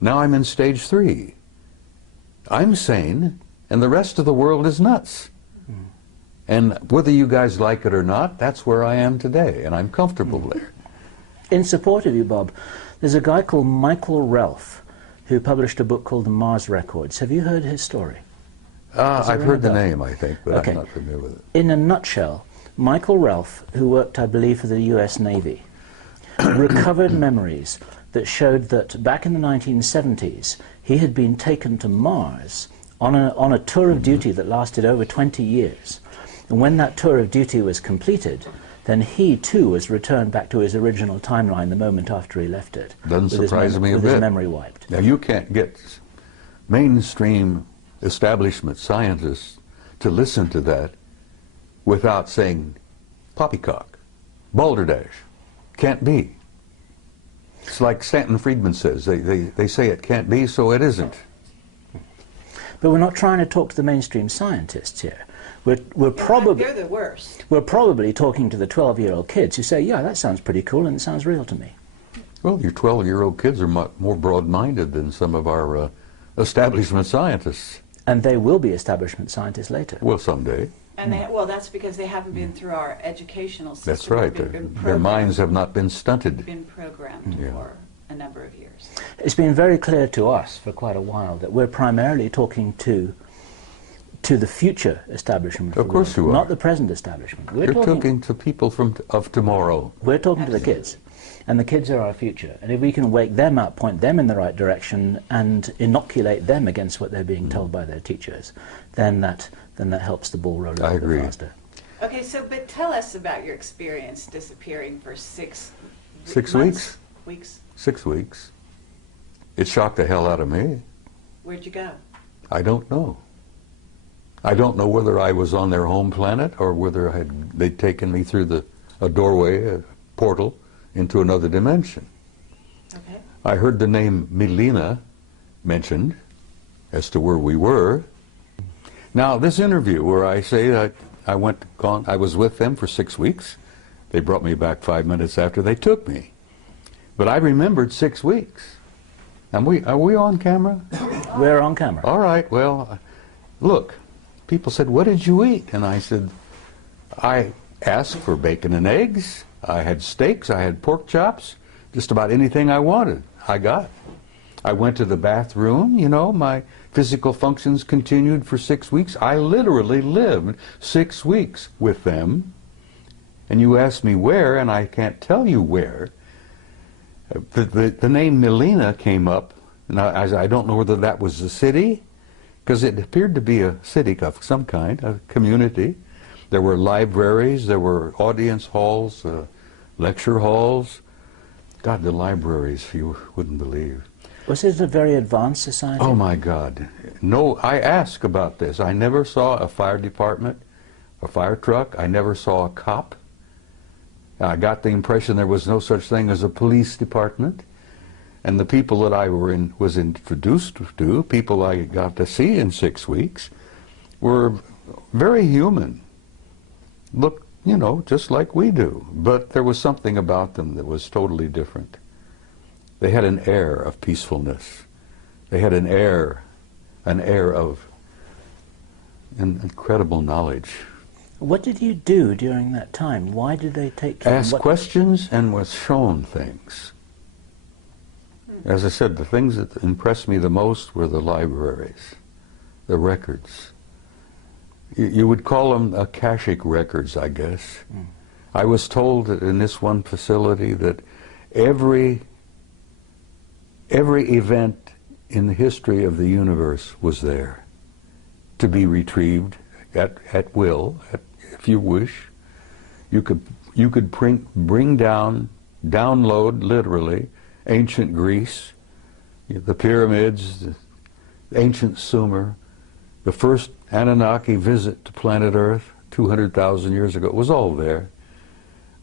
Now I'm in stage 3. I'm sane, and the rest of the world is nuts. And whether you guys like it or not, that's where I am today, and I'm comfortable there. In support of you, Bob, there's a guy called Michael Ralph who published a book called The Mars Records. Have you heard his story? Does it I've ring heard a the bell? name, I think, but Okay. I'm not familiar with it. In a nutshell, Michael Ralph, who worked, I believe, for the US Navy, recovered memories that showed that back in the 1970s, he had been taken to Mars on a tour of duty that lasted over 20 years. And when that tour of duty was completed, then he too was returned back to his original timeline the moment after he left it. Doesn't with his surprise me a with his bit. memory wiped. Now, you can't get mainstream establishment scientists to listen to that without saying poppycock, balderdash, can't be. It's like Stanton Friedman says, they say it can't be, so it isn't. But we're not trying to talk to the mainstream scientists here. We're probably They're the worst. we're probably talking to the 12-year-old kids who say, yeah, that sounds pretty cool and it sounds real to me. Well, your 12-year-old kids are more broad-minded than some of our establishment scientists. And they will be establishment scientists later. Well, someday. And well, that's because they haven't been through our educational system. That's right. They've Their, been their minds have not been stunted. been programmed Yeah. for a number of years. It's been very clear to us for quite a while that we're primarily talking to the future establishment. Of course you are. Not the present establishment. We're You're talking to people of tomorrow. We're talking to the kids, and the kids are our future. And if we can wake them up, point them in the right direction, and inoculate them against what they're being told by their teachers, then that helps the ball roll a I little agree. bit faster. Okay, so but tell us about your experience disappearing for 6 6 months? weeks? Weeks. 6 weeks. It shocked the hell out of me. Where'd you go? I don't know. I don't know whether I was on their home planet or whether they'd taken me through a doorway, a portal, into another dimension. Okay. I heard the name Milena mentioned as to where we were. Now, this interview where I say that I was with them for 6 weeks. They brought me back 5 minutes after they took me. But I remembered 6 weeks. Are we on camera? We're on camera. All right, well, look, people said, what did you eat? And I said, I asked for bacon and eggs. I had steaks, I had pork chops, just about anything I wanted, I got. I went to the bathroom, you know, my physical functions continued for 6 weeks. I literally lived 6 weeks with them. And you asked me where, and I can't tell you where. The name Melina came up. Now, I don't know whether that was a city, because it appeared to be a city of some kind, a community. There were libraries, there were audience halls, lecture halls. God, the libraries, you wouldn't believe. Was it a very advanced society? Oh my God. No, I asked about this. I never saw a fire department, a fire truck. I never saw a cop. I got the impression there was no such thing as a police department. And the people that I was introduced to, people I got to see in 6 weeks, were very human. Looked, you know, just like we do. But there was something about them that was totally different. They had an air of peacefulness. They had an air of incredible knowledge. What did you do during that time? Why did they take you? Asked questions and was shown things. As I said, the things that impressed me the most were the libraries, the records. You would call them akashic records, I guess. Mm. I was told that in this one facility that every event in the history of the universe was there to be retrieved at will, if you wish. You could bring down, download literally, ancient Greece, the pyramids, the ancient Sumer, the first Anunnaki visit to planet Earth 200,000 years ago. It was all there.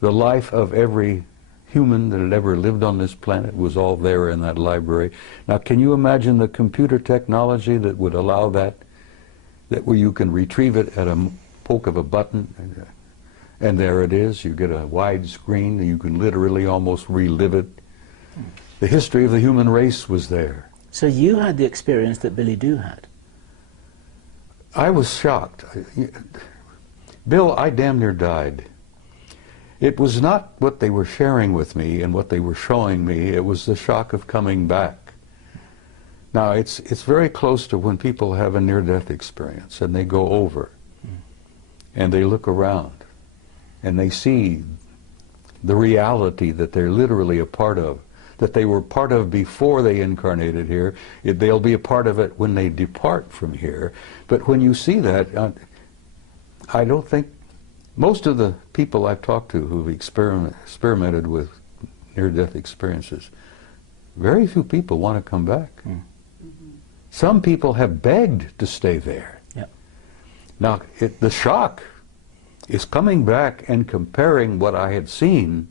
The life of every human that had ever lived on this planet was all there in that library. Now, can you imagine the computer technology that would allow that where you can retrieve it at a poke of a button, and there it is. You get a wide screen, and you can literally almost relive it. The history of the human race was there. So you had the experience that Billy Doo had? I was shocked. Bill, I damn near died. It was not what they were sharing with me and what they were showing me. It was the shock of coming back. Now, it's very close to when people have a near-death experience and they go over and they look around and they see the reality that they're literally a part of, that they were part of before they incarnated here. They'll be a part of it when they depart from here. But when you see that, I don't think, most of the people I've talked to who've experimented with near-death experiences, very few people want to come back. Mm. Some people have begged to stay there. Yep. Now, the shock is coming back and comparing what I had seen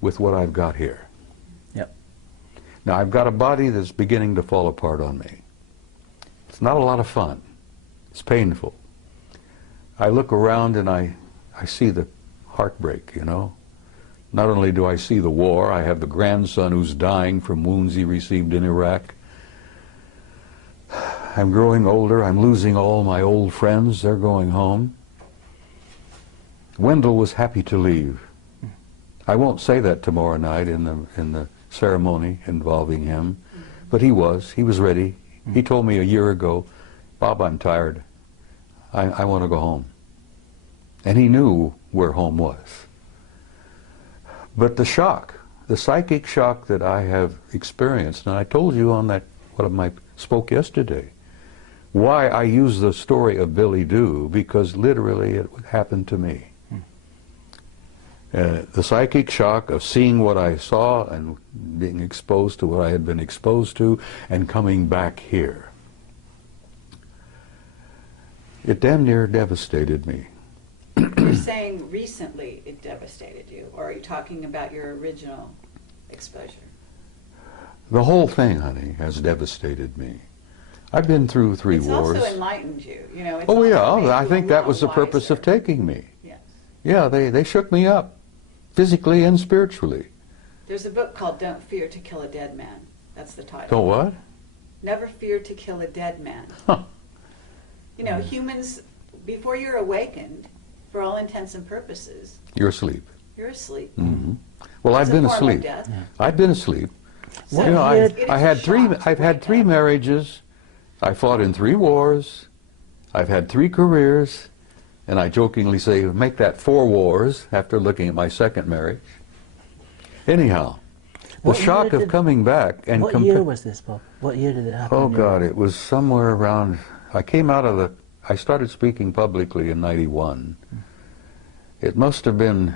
with what I've got here. Yep. Now, I've got a body that's beginning to fall apart on me. It's not a lot of fun. It's painful. I look around and I see the heartbreak, you know. Not only do I see the war, I have the grandson who's dying from wounds he received in Iraq. I'm growing older. I'm losing all my old friends. They're going home. Wendell was happy to leave. I won't say that tomorrow night in the ceremony involving him, but he was ready. He told me a year ago, Bob, I'm tired. I want to go home. And he knew where home was. But the shock, the psychic shock that I have experienced, and I told you on that, I spoke yesterday, why I use the story of Billy Doo, because literally it happened to me. The psychic shock of seeing what I saw and being exposed to what I had been exposed to and coming back here. It damn near devastated me. You're saying recently it devastated you, or are you talking about your original exposure? The whole thing, honey, has devastated me. I've been through 3 It's wars. also enlightened you. You know, it's Oh also yeah, made I you think a that lot was the purpose of wiser. taking me. Yes. Yeah, they shook me up, physically and spiritually. There's a book called Don't Fear to Kill a Dead Man. That's the title. Don't what? Never fear to kill a dead man. Huh. You know, humans, before you're awakened, for all intents and purposes, You're asleep. you're asleep. Hmm. Well, It's I've a been form of asleep. death. I've been asleep. So You know, it is I a had shock 3. to I've had wake 3 up. marriages. I fought in 3 wars. I've had 3 careers, and I jokingly say, make that 4 wars after looking at my 2nd marriage. Anyhow, the What shock year of did- coming back and What year was this, Bob? What year did it happen? Oh in your God, life? it was somewhere around. I started speaking publicly in '91. It must have been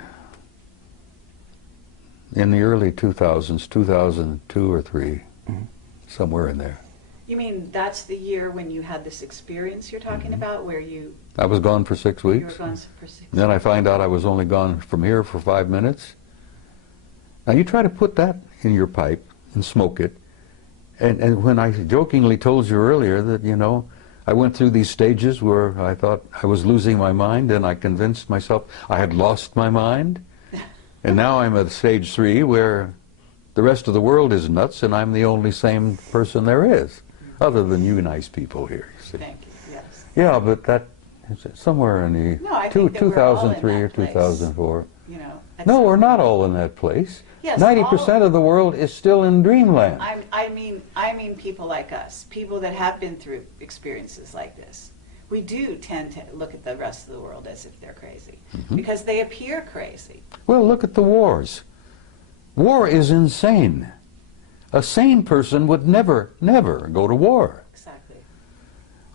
in the early 2000s, 2002 or 3, somewhere in there. You mean that's the year when you had this experience you're talking about, where you I was gone for 6 were weeks. gone for 6 Then I find out I was only gone from here for 5 minutes. Now you try to put that in your pipe and smoke it. And when I jokingly told you earlier that, you know, I went through these stages where I thought I was losing my mind, and I convinced myself I had lost my mind. And now I'm at stage 3 where the rest of the world is nuts and I'm the only sane person there is, other than you nice people here, you see. Thank you, yes. Yeah, but that is somewhere in the No, I think that we're all in 2003 or that place. 2004. You know, at No, some we're not point. all in that place. Yes, 90% of the world is still in dreamland. I mean people like us, people that have been through experiences like this. We do tend to look at the rest of the world as if they're crazy, because they appear crazy. Well, look at the wars. War is insane. A sane person would never go to war. Exactly.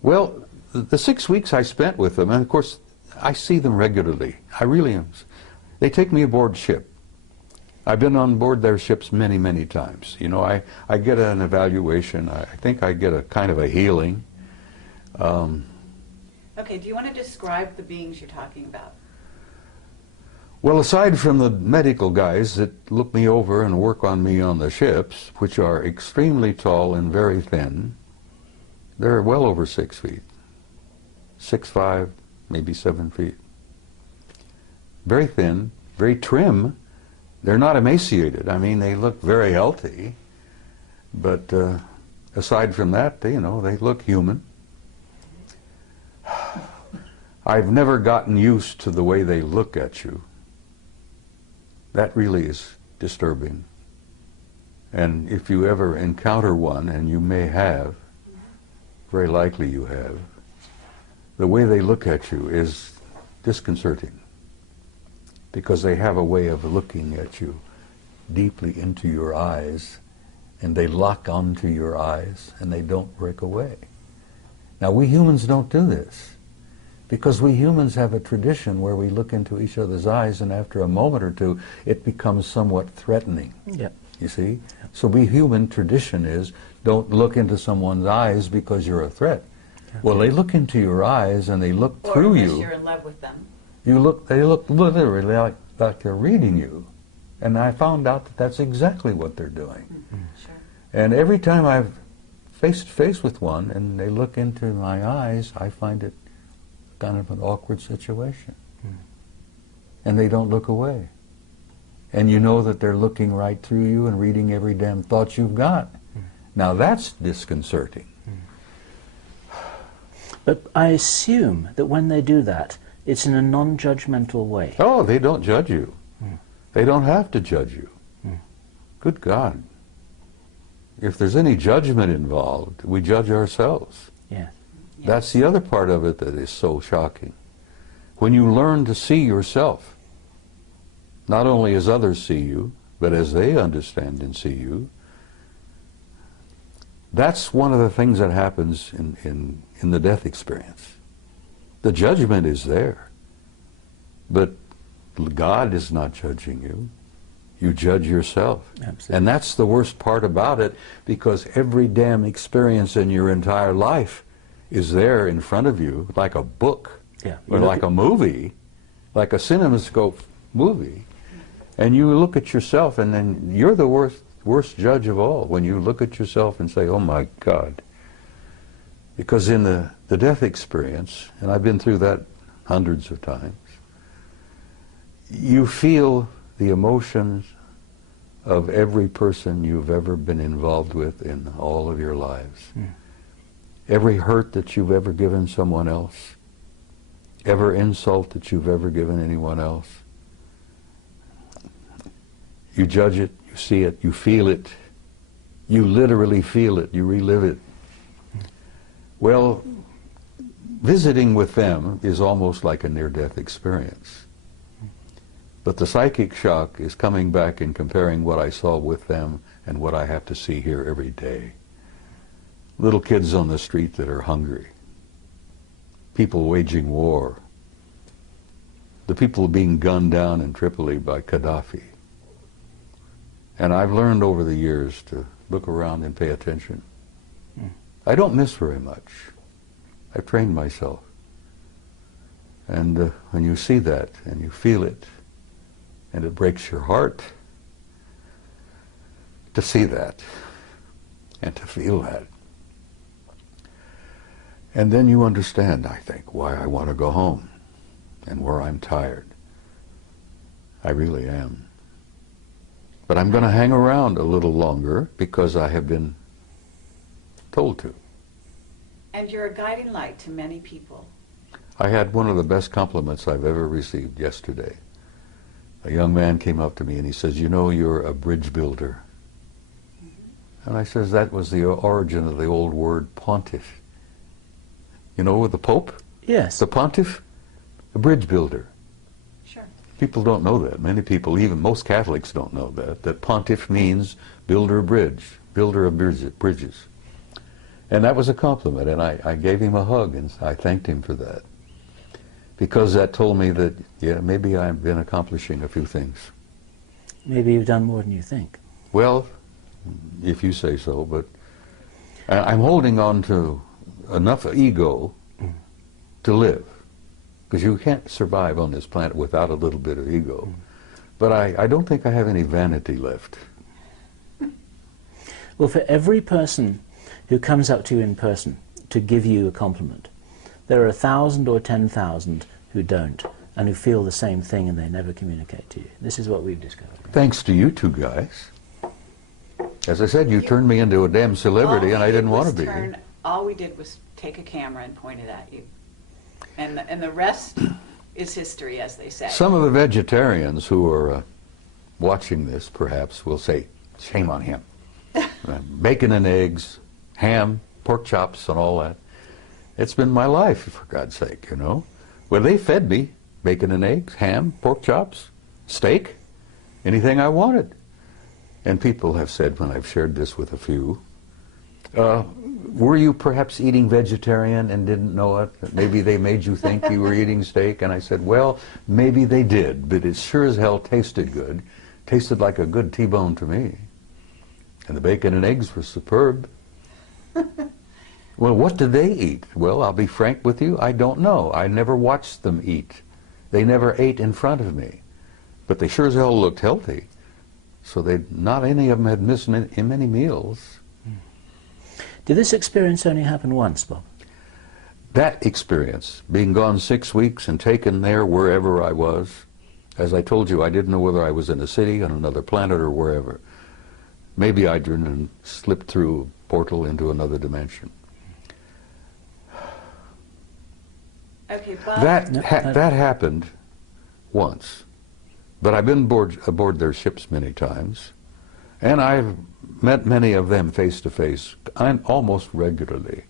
Well, the 6 weeks I spent with them, and of course, I see them regularly. I really am. They take me aboard ship. I've been on board their ships many, many times. You know, I get an evaluation. I think I get a kind of a healing. Okay, do you want to describe the beings you're talking about? Well, aside from the medical guys that look me over and work on me on the ships, which are extremely tall and very thin, they're well over 6 feet. 6'5", maybe 7 feet. Very thin, very trim. They're not emaciated. I mean, they look very healthy. But aside from that, you know, they look human. I've never gotten used to the way they look at you. That really is disturbing. And if you ever encounter one, and you may have, very likely you have, the way they look at you is disconcerting, because they have a way of looking at you deeply into your eyes, and they lock onto your eyes, and they don't break away. Now, we humans don't do this, because we humans have a tradition where we look into each other's eyes, and after a moment or two, it becomes somewhat threatening. Yeah. You see? So we human tradition is, don't look into someone's eyes because you're a threat. Well, they look into your eyes and they look Or through unless you. you're in love with them. They look literally like they're reading you. And I found out that that's exactly what they're doing. Sure. And every time I've face to face with one and they look into my eyes, I find it kind of an awkward situation. And they don't look away. And you know that they're looking right through you and reading every damn thought you've got. Now that's disconcerting. But I assume that when they do that, it's in a non-judgmental way. Oh, they don't judge you. They don't have to judge you. Good God. If there's any judgment involved, we judge ourselves. Yeah. That's the other part of it that is so shocking. When you learn to see yourself, not only as others see you, but as they understand and see you, that's one of the things that happens in the death experience. The judgment is there, but God is not judging you. You judge yourself. Absolutely. And that's the worst part about it, because every damn experience in your entire life is there in front of you, like a book, Yeah. or like a movie, like a CinemaScope movie. And you look at yourself, and then you're the worst judge of all when you look at yourself and say, oh my God, Because in the death experience, and I've been through that hundreds of times, you feel the emotions of every person you've ever been involved with in all of your lives. Every hurt that you've ever given someone else, every insult that you've ever given anyone else. You judge it, you see it, you feel it, you literally feel it, you relive it. Well, visiting with them is almost like a near-death experience. But the psychic shock is coming back and comparing what I saw with them and what I have to see here every day. Little kids on the street that are hungry, people waging war, the people being gunned down in Tripoli by Gaddafi. And I've learned over the years to look around and pay attention. I don't miss very much. I've trained myself. And when you see that and you feel it, and it breaks your heart to see that and to feel that. And then you understand, I think, why I want to go home and where I'm tired. I really am. But I'm going to hang around a little longer because I have been told to. And you're a guiding light to many people. I had one of the best compliments I've ever received yesterday. A young man came up to me and he says, "You know, you're a bridge builder." And I says, that was the origin of the old word pontiff. You know, with the Pope? Yes. The pontiff, a bridge builder. Sure. People don't know that. Many people, even most Catholics don't know that pontiff means builder of bridge, builder of bridges. And that was a compliment, and I gave him a hug, and I thanked him for that. Because that told me that, yeah, maybe I've been accomplishing a few things. Maybe you've done more than you think. Well, if you say so, but I'm holding on to enough ego to live. Because you can't survive on this planet without a little bit of ego. But I don't think I have any vanity left. Well, for every person who comes up to you in person to give you a compliment, there are 1,000 or 10,000 who don't, and who feel the same thing and they never communicate to you. This is what we've discovered. Thanks to you two guys. As I said, you turned me into a damn celebrity, and I didn't want to be. All we did was take a camera and point it at you. And the rest is history, as they say. Some of the vegetarians who are watching this, perhaps, will say, shame on him. Bacon and eggs, ham, pork chops, and all that. It's been my life, for God's sake, you know. Well, they fed me bacon and eggs, ham, pork chops, steak, anything I wanted. And people have said, when I've shared this with a few, were you perhaps eating vegetarian and didn't know it? Maybe they made you think you were eating steak. And I said, well, maybe they did, but it sure as hell tasted good. Tasted like a good T-bone to me. And the bacon and eggs were superb. Well, what did they eat? Well, I'll be frank with you, I don't know. I never watched them eat. They never ate in front of me. But they sure as hell looked healthy. So not any of them had missed many meals. Did this experience only happen once, Bob? That experience, being gone 6 weeks and taken there wherever I was, as I told you, I didn't know whether I was in a city, on another planet, or wherever. Maybe I didn't slip through a portal into another dimension. Okay, Bob. That happened once. But I've been aboard their ships many times, and I've met many of them face to face, almost regularly.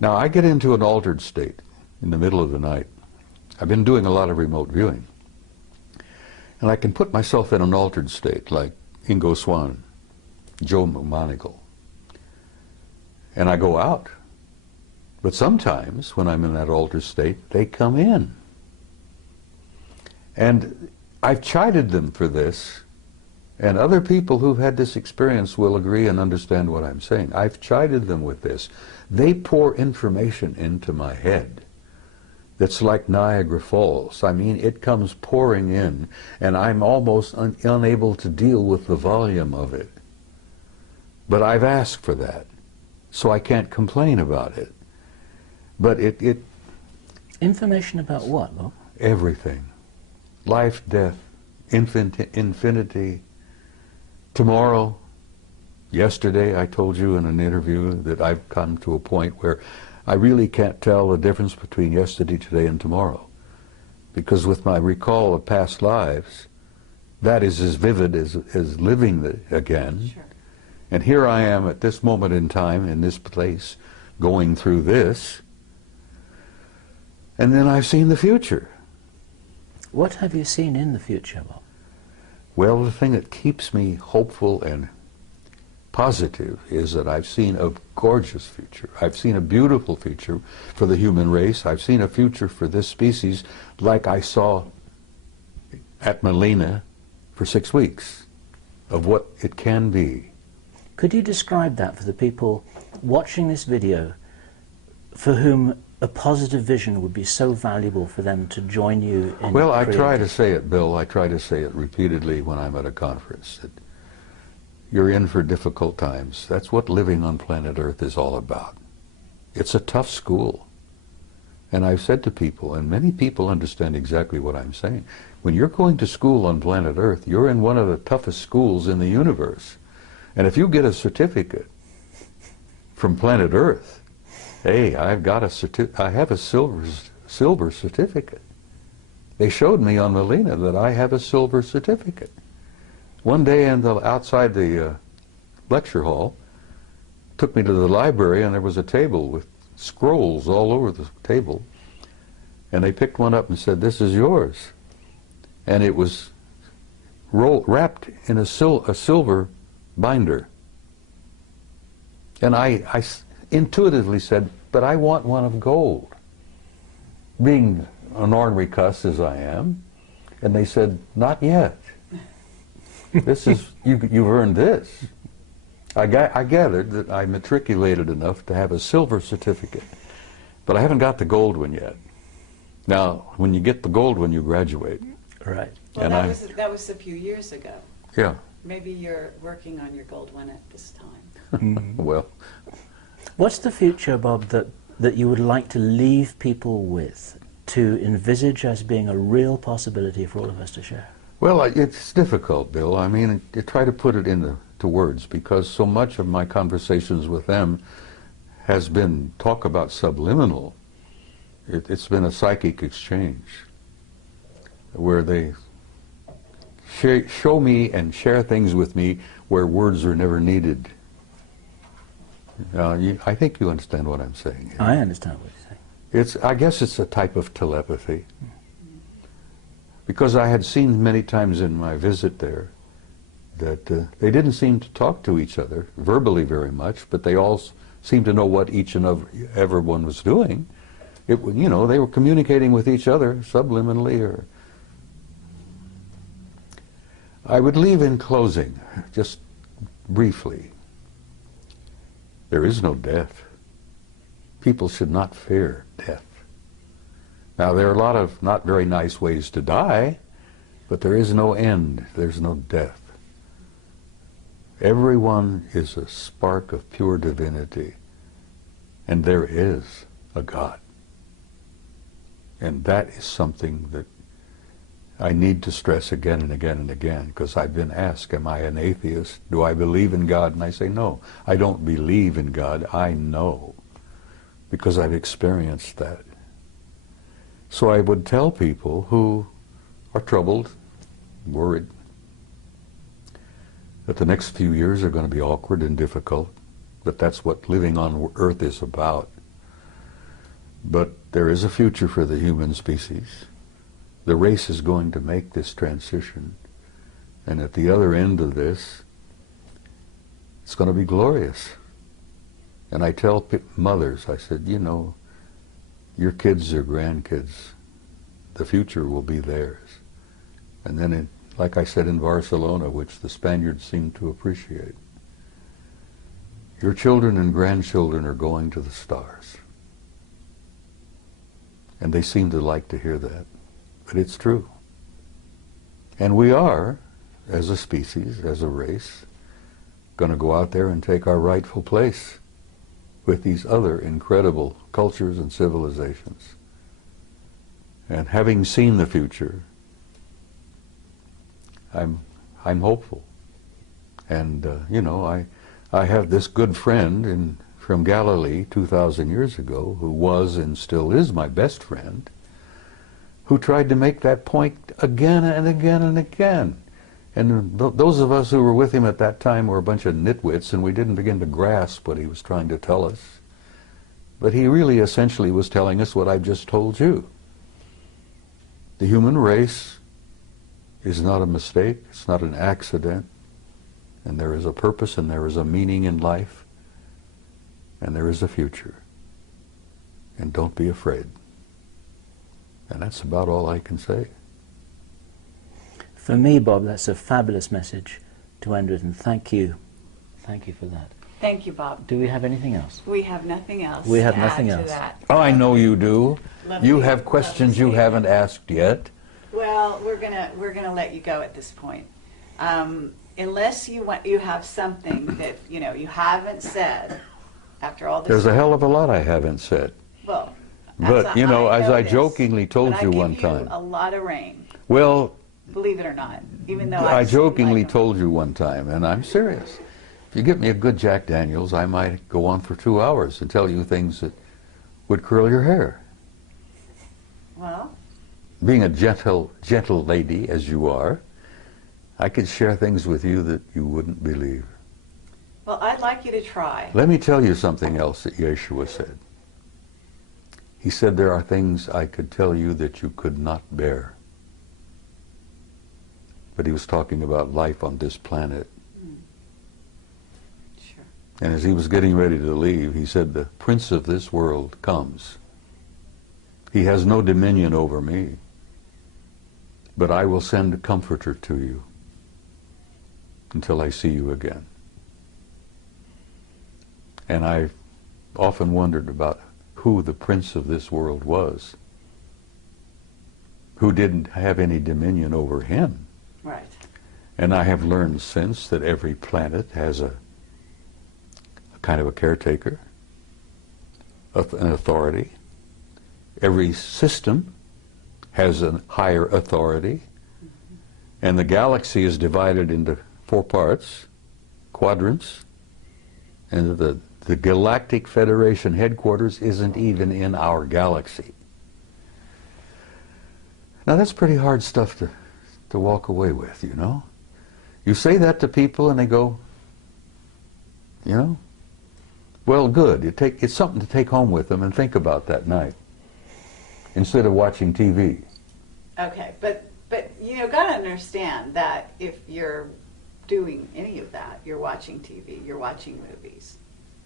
Now, I get into an altered state in the middle of the night. I've been doing a lot of remote viewing. And I can put myself in an altered state, like Ingo Swann, Joe McMoneagle. And I go out. But sometimes, when I'm in that altered state, they come in. And I've chided them for this, and other people who've had this experience will agree and understand what I'm saying. I've chided them with this. They pour information into my head that's like Niagara Falls. I mean, it comes pouring in, and I'm almost unable to deal with the volume of it. But I've asked for that, so I can't complain about it. But it Information about what, Bob? everything. Life, death, infinity, tomorrow. Yesterday I told you in an interview that I've come to a point where I really can't tell the difference between yesterday, today, and tomorrow. Because with my recall of past lives, that is as vivid as living again. Sure. And here I am at this moment in time, in this place, going through this. And then I've seen the future. What have you seen in the future, Bob? Well, the thing that keeps me hopeful and positive is that I've seen a gorgeous future. I've seen a beautiful future for the human race. I've seen a future for this species like I saw at Melina for 6 weeks of what it can be. Could you describe that for the people watching this video for whom a positive vision would be so valuable for them to join you in Well, I creating? try to say it, Bill, I try to say it repeatedly when I'm at a conference, that you're in for difficult times. That's what living on planet Earth is all about. It's a tough school. And I've said to people, and many people understand exactly what I'm saying, when you're going to school on planet Earth, you're in one of the toughest schools in the universe. And if you get a certificate from planet Earth, hey, I have a silver certificate. They showed me on Melina that I have a silver certificate. One day outside the lecture hall, took me to the library, and there was a table with scrolls all over the table. And they picked one up and said, "This is yours." And it was wrapped in a silver binder. And I intuitively said, "But I want one of gold," being an ornery cuss as I am. And they said, "Not yet. This is, you've earned this." I gathered that I matriculated enough to have a silver certificate, but I haven't got the gold one yet. Now, when you get the gold one, you graduate. Right. Well, And that was a few years ago. Yeah, Maybe you're working on your gold one at this time. well, What's the future, Bob, that you would like to leave people with, to envisage as being a real possibility for all of us to share? well, it's difficult, Bill. I mean, you try to put it into words, because so much of my conversations with them has been talk about subliminal. It's been a psychic exchange where they show me and share things with me where words are never needed. I think you understand what I'm saying here. I understand what you're saying. I guess it's a type of telepathy. Because I had seen many times in my visit there that they didn't seem to talk to each other verbally very much, but they all seemed to know what each and everyone was doing. They were communicating with each other subliminally. Or I would leave in closing, just briefly. There is no death. People should not fear death. Now, there are a lot of not very nice ways to die, but there is no end. There's no death. Everyone is a spark of pure divinity, and there is a God. And that is something that I need to stress again and again and again, because I've been asked, am I an atheist? Do I believe in God? And I say, no, I don't believe in God. I know, because I've experienced that. So I would tell people who are troubled, worried, that the next few years are going to be awkward and difficult, but that's what living on Earth is about. But there is a future for the human species. The race is going to make this transition, and at the other end of this, it's going to be glorious. And I tell mothers, I said, your kids or grandkids, the future will be theirs. And then, like I said in Barcelona, which the Spaniards seem to appreciate, your children and grandchildren are going to the stars. And they seem to like to hear that. But it's true. And we are, as a species, as a race, going to go out there and take our rightful place with these other incredible cultures and civilizations. And having seen the future, I'm hopeful. And you know, I have this good friend from Galilee 2,000 years ago, who was and still is my best friend, who tried to make that point again and again and again. And those of us who were with him at that time were a bunch of nitwits, and we didn't begin to grasp what he was trying to tell us. But he really essentially was telling us what I've just told you. The human race is not a mistake, it's not an accident, and there is a purpose and there is a meaning in life, and there is a future. And don't be afraid. And that's about all I can say. For me, Bob, that's a fabulous message to end with, and thank you. Thank you for that. Thank you, Bob. Do we have anything else? We have nothing else. We have to nothing add else. To that. Oh, I know you do. Lovely, You have questions you haven't asked yet. Well, we're gonna let you go at this point, unless you have something that you haven't said after all this. There's a hell of a lot I haven't said. Well, But, you know, as I this, jokingly told but you I give one time. a lot of rain, Well, believe it or not, even though I jokingly like told you one time, and I'm serious. If you get me a good Jack Daniels, I might go on for 2 hours and tell you things that would curl your hair. Well, Being a gentle lady as you are, I could share things with you that you wouldn't believe. well, I'd like you to try. Let me tell you something else that Yeshua said. He said, there are things I could tell you that you could not bear. But he was talking about life on this planet. Sure. And as he was getting ready to leave, he said, the prince of this world comes. He has no dominion over me, but I will send a comforter to you until I see you again. And I often wondered about who the prince of this world was, who didn't have any dominion over him. Right. And I have learned since that every planet has a kind of a caretaker, an authority. Every system has a higher authority. And the galaxy is divided into 4 parts, quadrants, and the Galactic Federation headquarters isn't even in our galaxy. Now that's pretty hard stuff to walk away with, you know. You say that to people and they go, you know, well, good. It's something to take home with them and think about that night instead of watching TV. Okay, but got to understand that if you're doing any of that, you're watching TV, you're watching movies,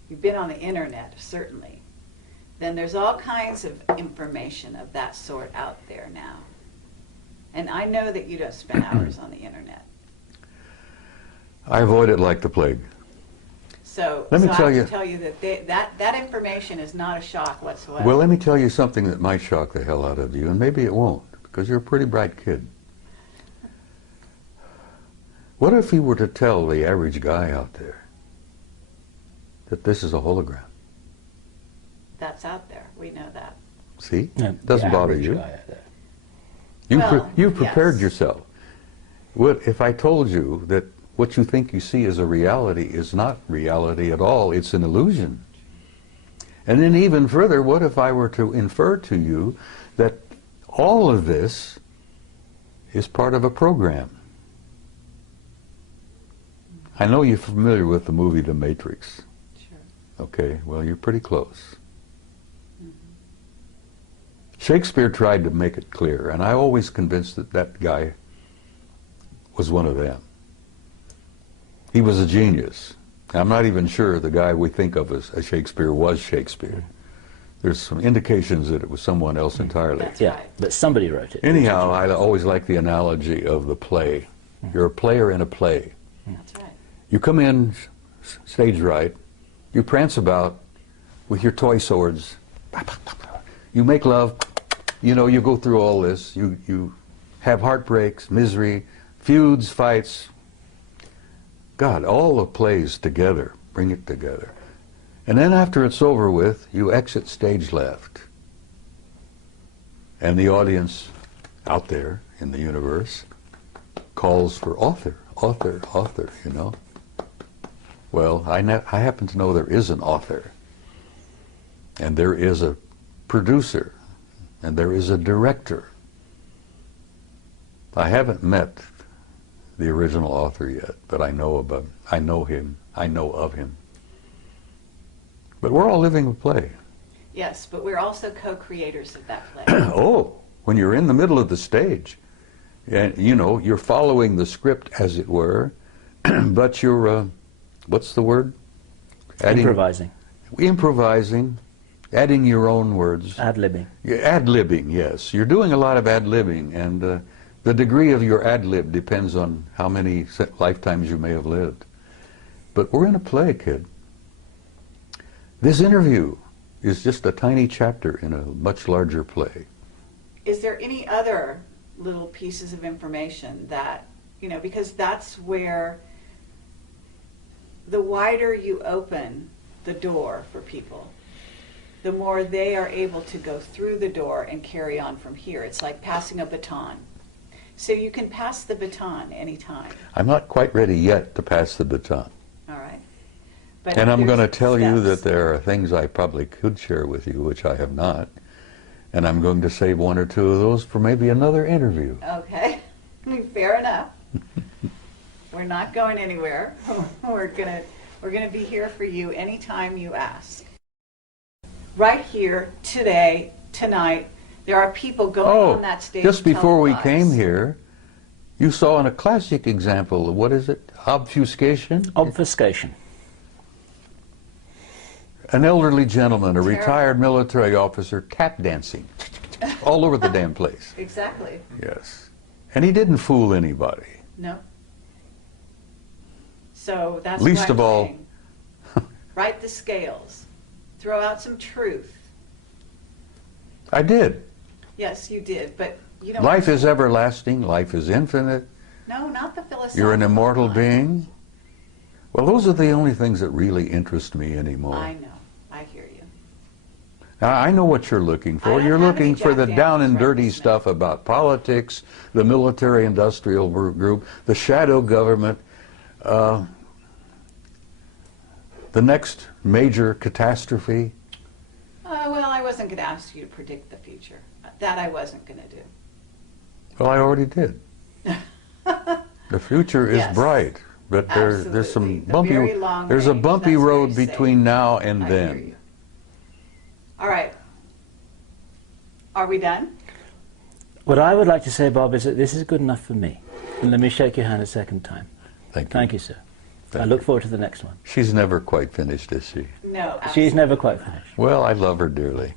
you've been on the internet, certainly, then there's all kinds of information of that sort out there now. And I know that you don't spend hours on the internet. I avoid it like the plague. So Let me I tell have you- to tell you that that information is not a shock whatsoever. Well, let me tell you something that might shock the hell out of you, and maybe it won't, because you're a pretty bright kid. What if you were to tell the average guy out there that this is a hologram? That's out there. We know that. See? Yeah, Doesn't the bother average you. guy out there. You prepared yes. yourself. What if I told you that what you think you see as a reality is not reality at all, it's an illusion? And then even further, what if I were to infer to you that all of this is part of a program? I know you're familiar with the movie The Matrix. Sure. Okay, well, you're pretty close. Shakespeare tried to make it clear, and I always convinced that that guy was one of them. He was a genius. I'm not even sure the guy we think of as Shakespeare was Shakespeare. There's some indications that it was someone else entirely. That's Yeah, right. but somebody wrote it. Anyhow, I always like the analogy of the play. You're a player in a play. That's right. You come in stage right, you prance about with your toy swords, you make love, you know, you go through all this, you have heartbreaks, misery, feuds, fights. God, all the plays together, bring it together. And then after it's over with, you exit stage left. And the audience out there in the universe calls for author, author, author, you know. Well, I happen to know there is an author, and there is a producer, and there is a director. I haven't met the original author yet, but I know of him. But we're all living a play. Yes, but we're also co-creators of that play. Oh, when you're in the middle of the stage, and you know, you're following the script as it were, but you're, what's the word? Improvising, adding your own words. Ad-libbing. Yeah, ad-libbing, yes. You're doing a lot of ad-libbing, and the degree of your ad-lib depends on how many lifetimes you may have lived. But we're in a play, kid. This interview is just a tiny chapter in a much larger play. Is there any other little pieces of information that, you know, because that's where the wider you open the door for people, the more they are able to go through the door and carry on from here. It's like passing a baton. So you can pass the baton anytime. I'm not quite ready yet to pass the baton. All right. But And I'm going to tell you steps. that there are things I probably could share with you, which I have not. And I'm going to save one or two of those for maybe another interview. Okay. Fair enough. We're not going anywhere. We're gonna be here for you anytime you ask. Right here, today, tonight, there are people going on that stage. Just before we telling came us. here, you saw in a classic example of, what is it? Obfuscation? Obfuscation. An elderly gentleman, a Terrible. retired military officer, tap dancing all over the damn place. Exactly. Yes. And he didn't fool anybody. No. So that's Least what I'm of all- saying. Right the scales. Throw out some truth. I did. Yes, you did, but you don't. Life is everlasting. Life is infinite. No, not the philosophical. You're an immortal one. being. Well, those are the only things that really interest me anymore. I know. I hear you. Now, I know what you're looking I for. don't You're have looking any for the Jack down and Daniels dirty right this stuff about politics, the military-industrial group, the shadow government, the next major catastrophe. Well, I wasn't going to ask you to predict the future. That I wasn't going to do. Well, I already did. The future is Yes. bright, but there's some Absolutely. The bumpy. very long There's a range, bumpy that's road very safe. between now and I hear then. you. All right. Are we done? What I would like to say, Bob, is that this is good enough for me. And let me shake your hand a second time. Thank you. Thank you, sir. Thank I look forward to the next one. She's never quite finished, is she? No. She's never quite finished. Well, I love her dearly.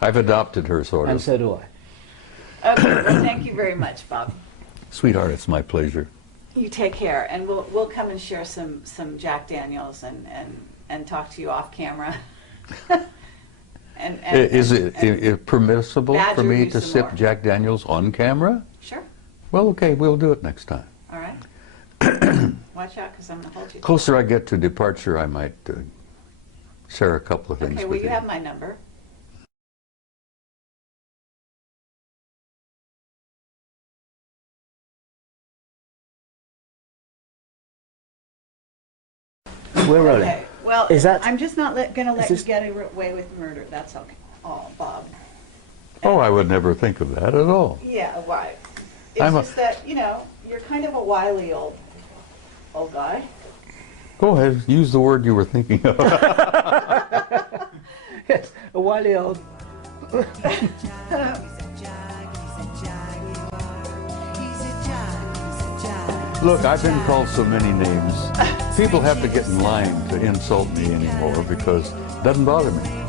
I've adopted her, sort And of. so do I. Okay. Well, thank you very much, Bob. Sweetheart, it's my pleasure. You take care, and we'll come and share some Jack Daniels and talk to you off camera. Is it permissible badger for me you to some sip more. Jack Daniels on camera? Sure. Well, okay, we'll do it next time. All right. Watch out, because I'm going to hold you. Closer I get to departure, I might share a couple of things Okay. Well, with you have my number. We're rolling. Okay. Well, Is that- I'm just not going to let this- you get away with murder. That's okay. Oh, Bob. Oh, I would never think of that at all. Yeah, why? It's I'm a- just that, you're kind of a wily old guy. Go ahead, use the word you were thinking of. Yes, a wily old. Look, I've been called so many names. People have to get in line to insult me anymore because it doesn't bother me.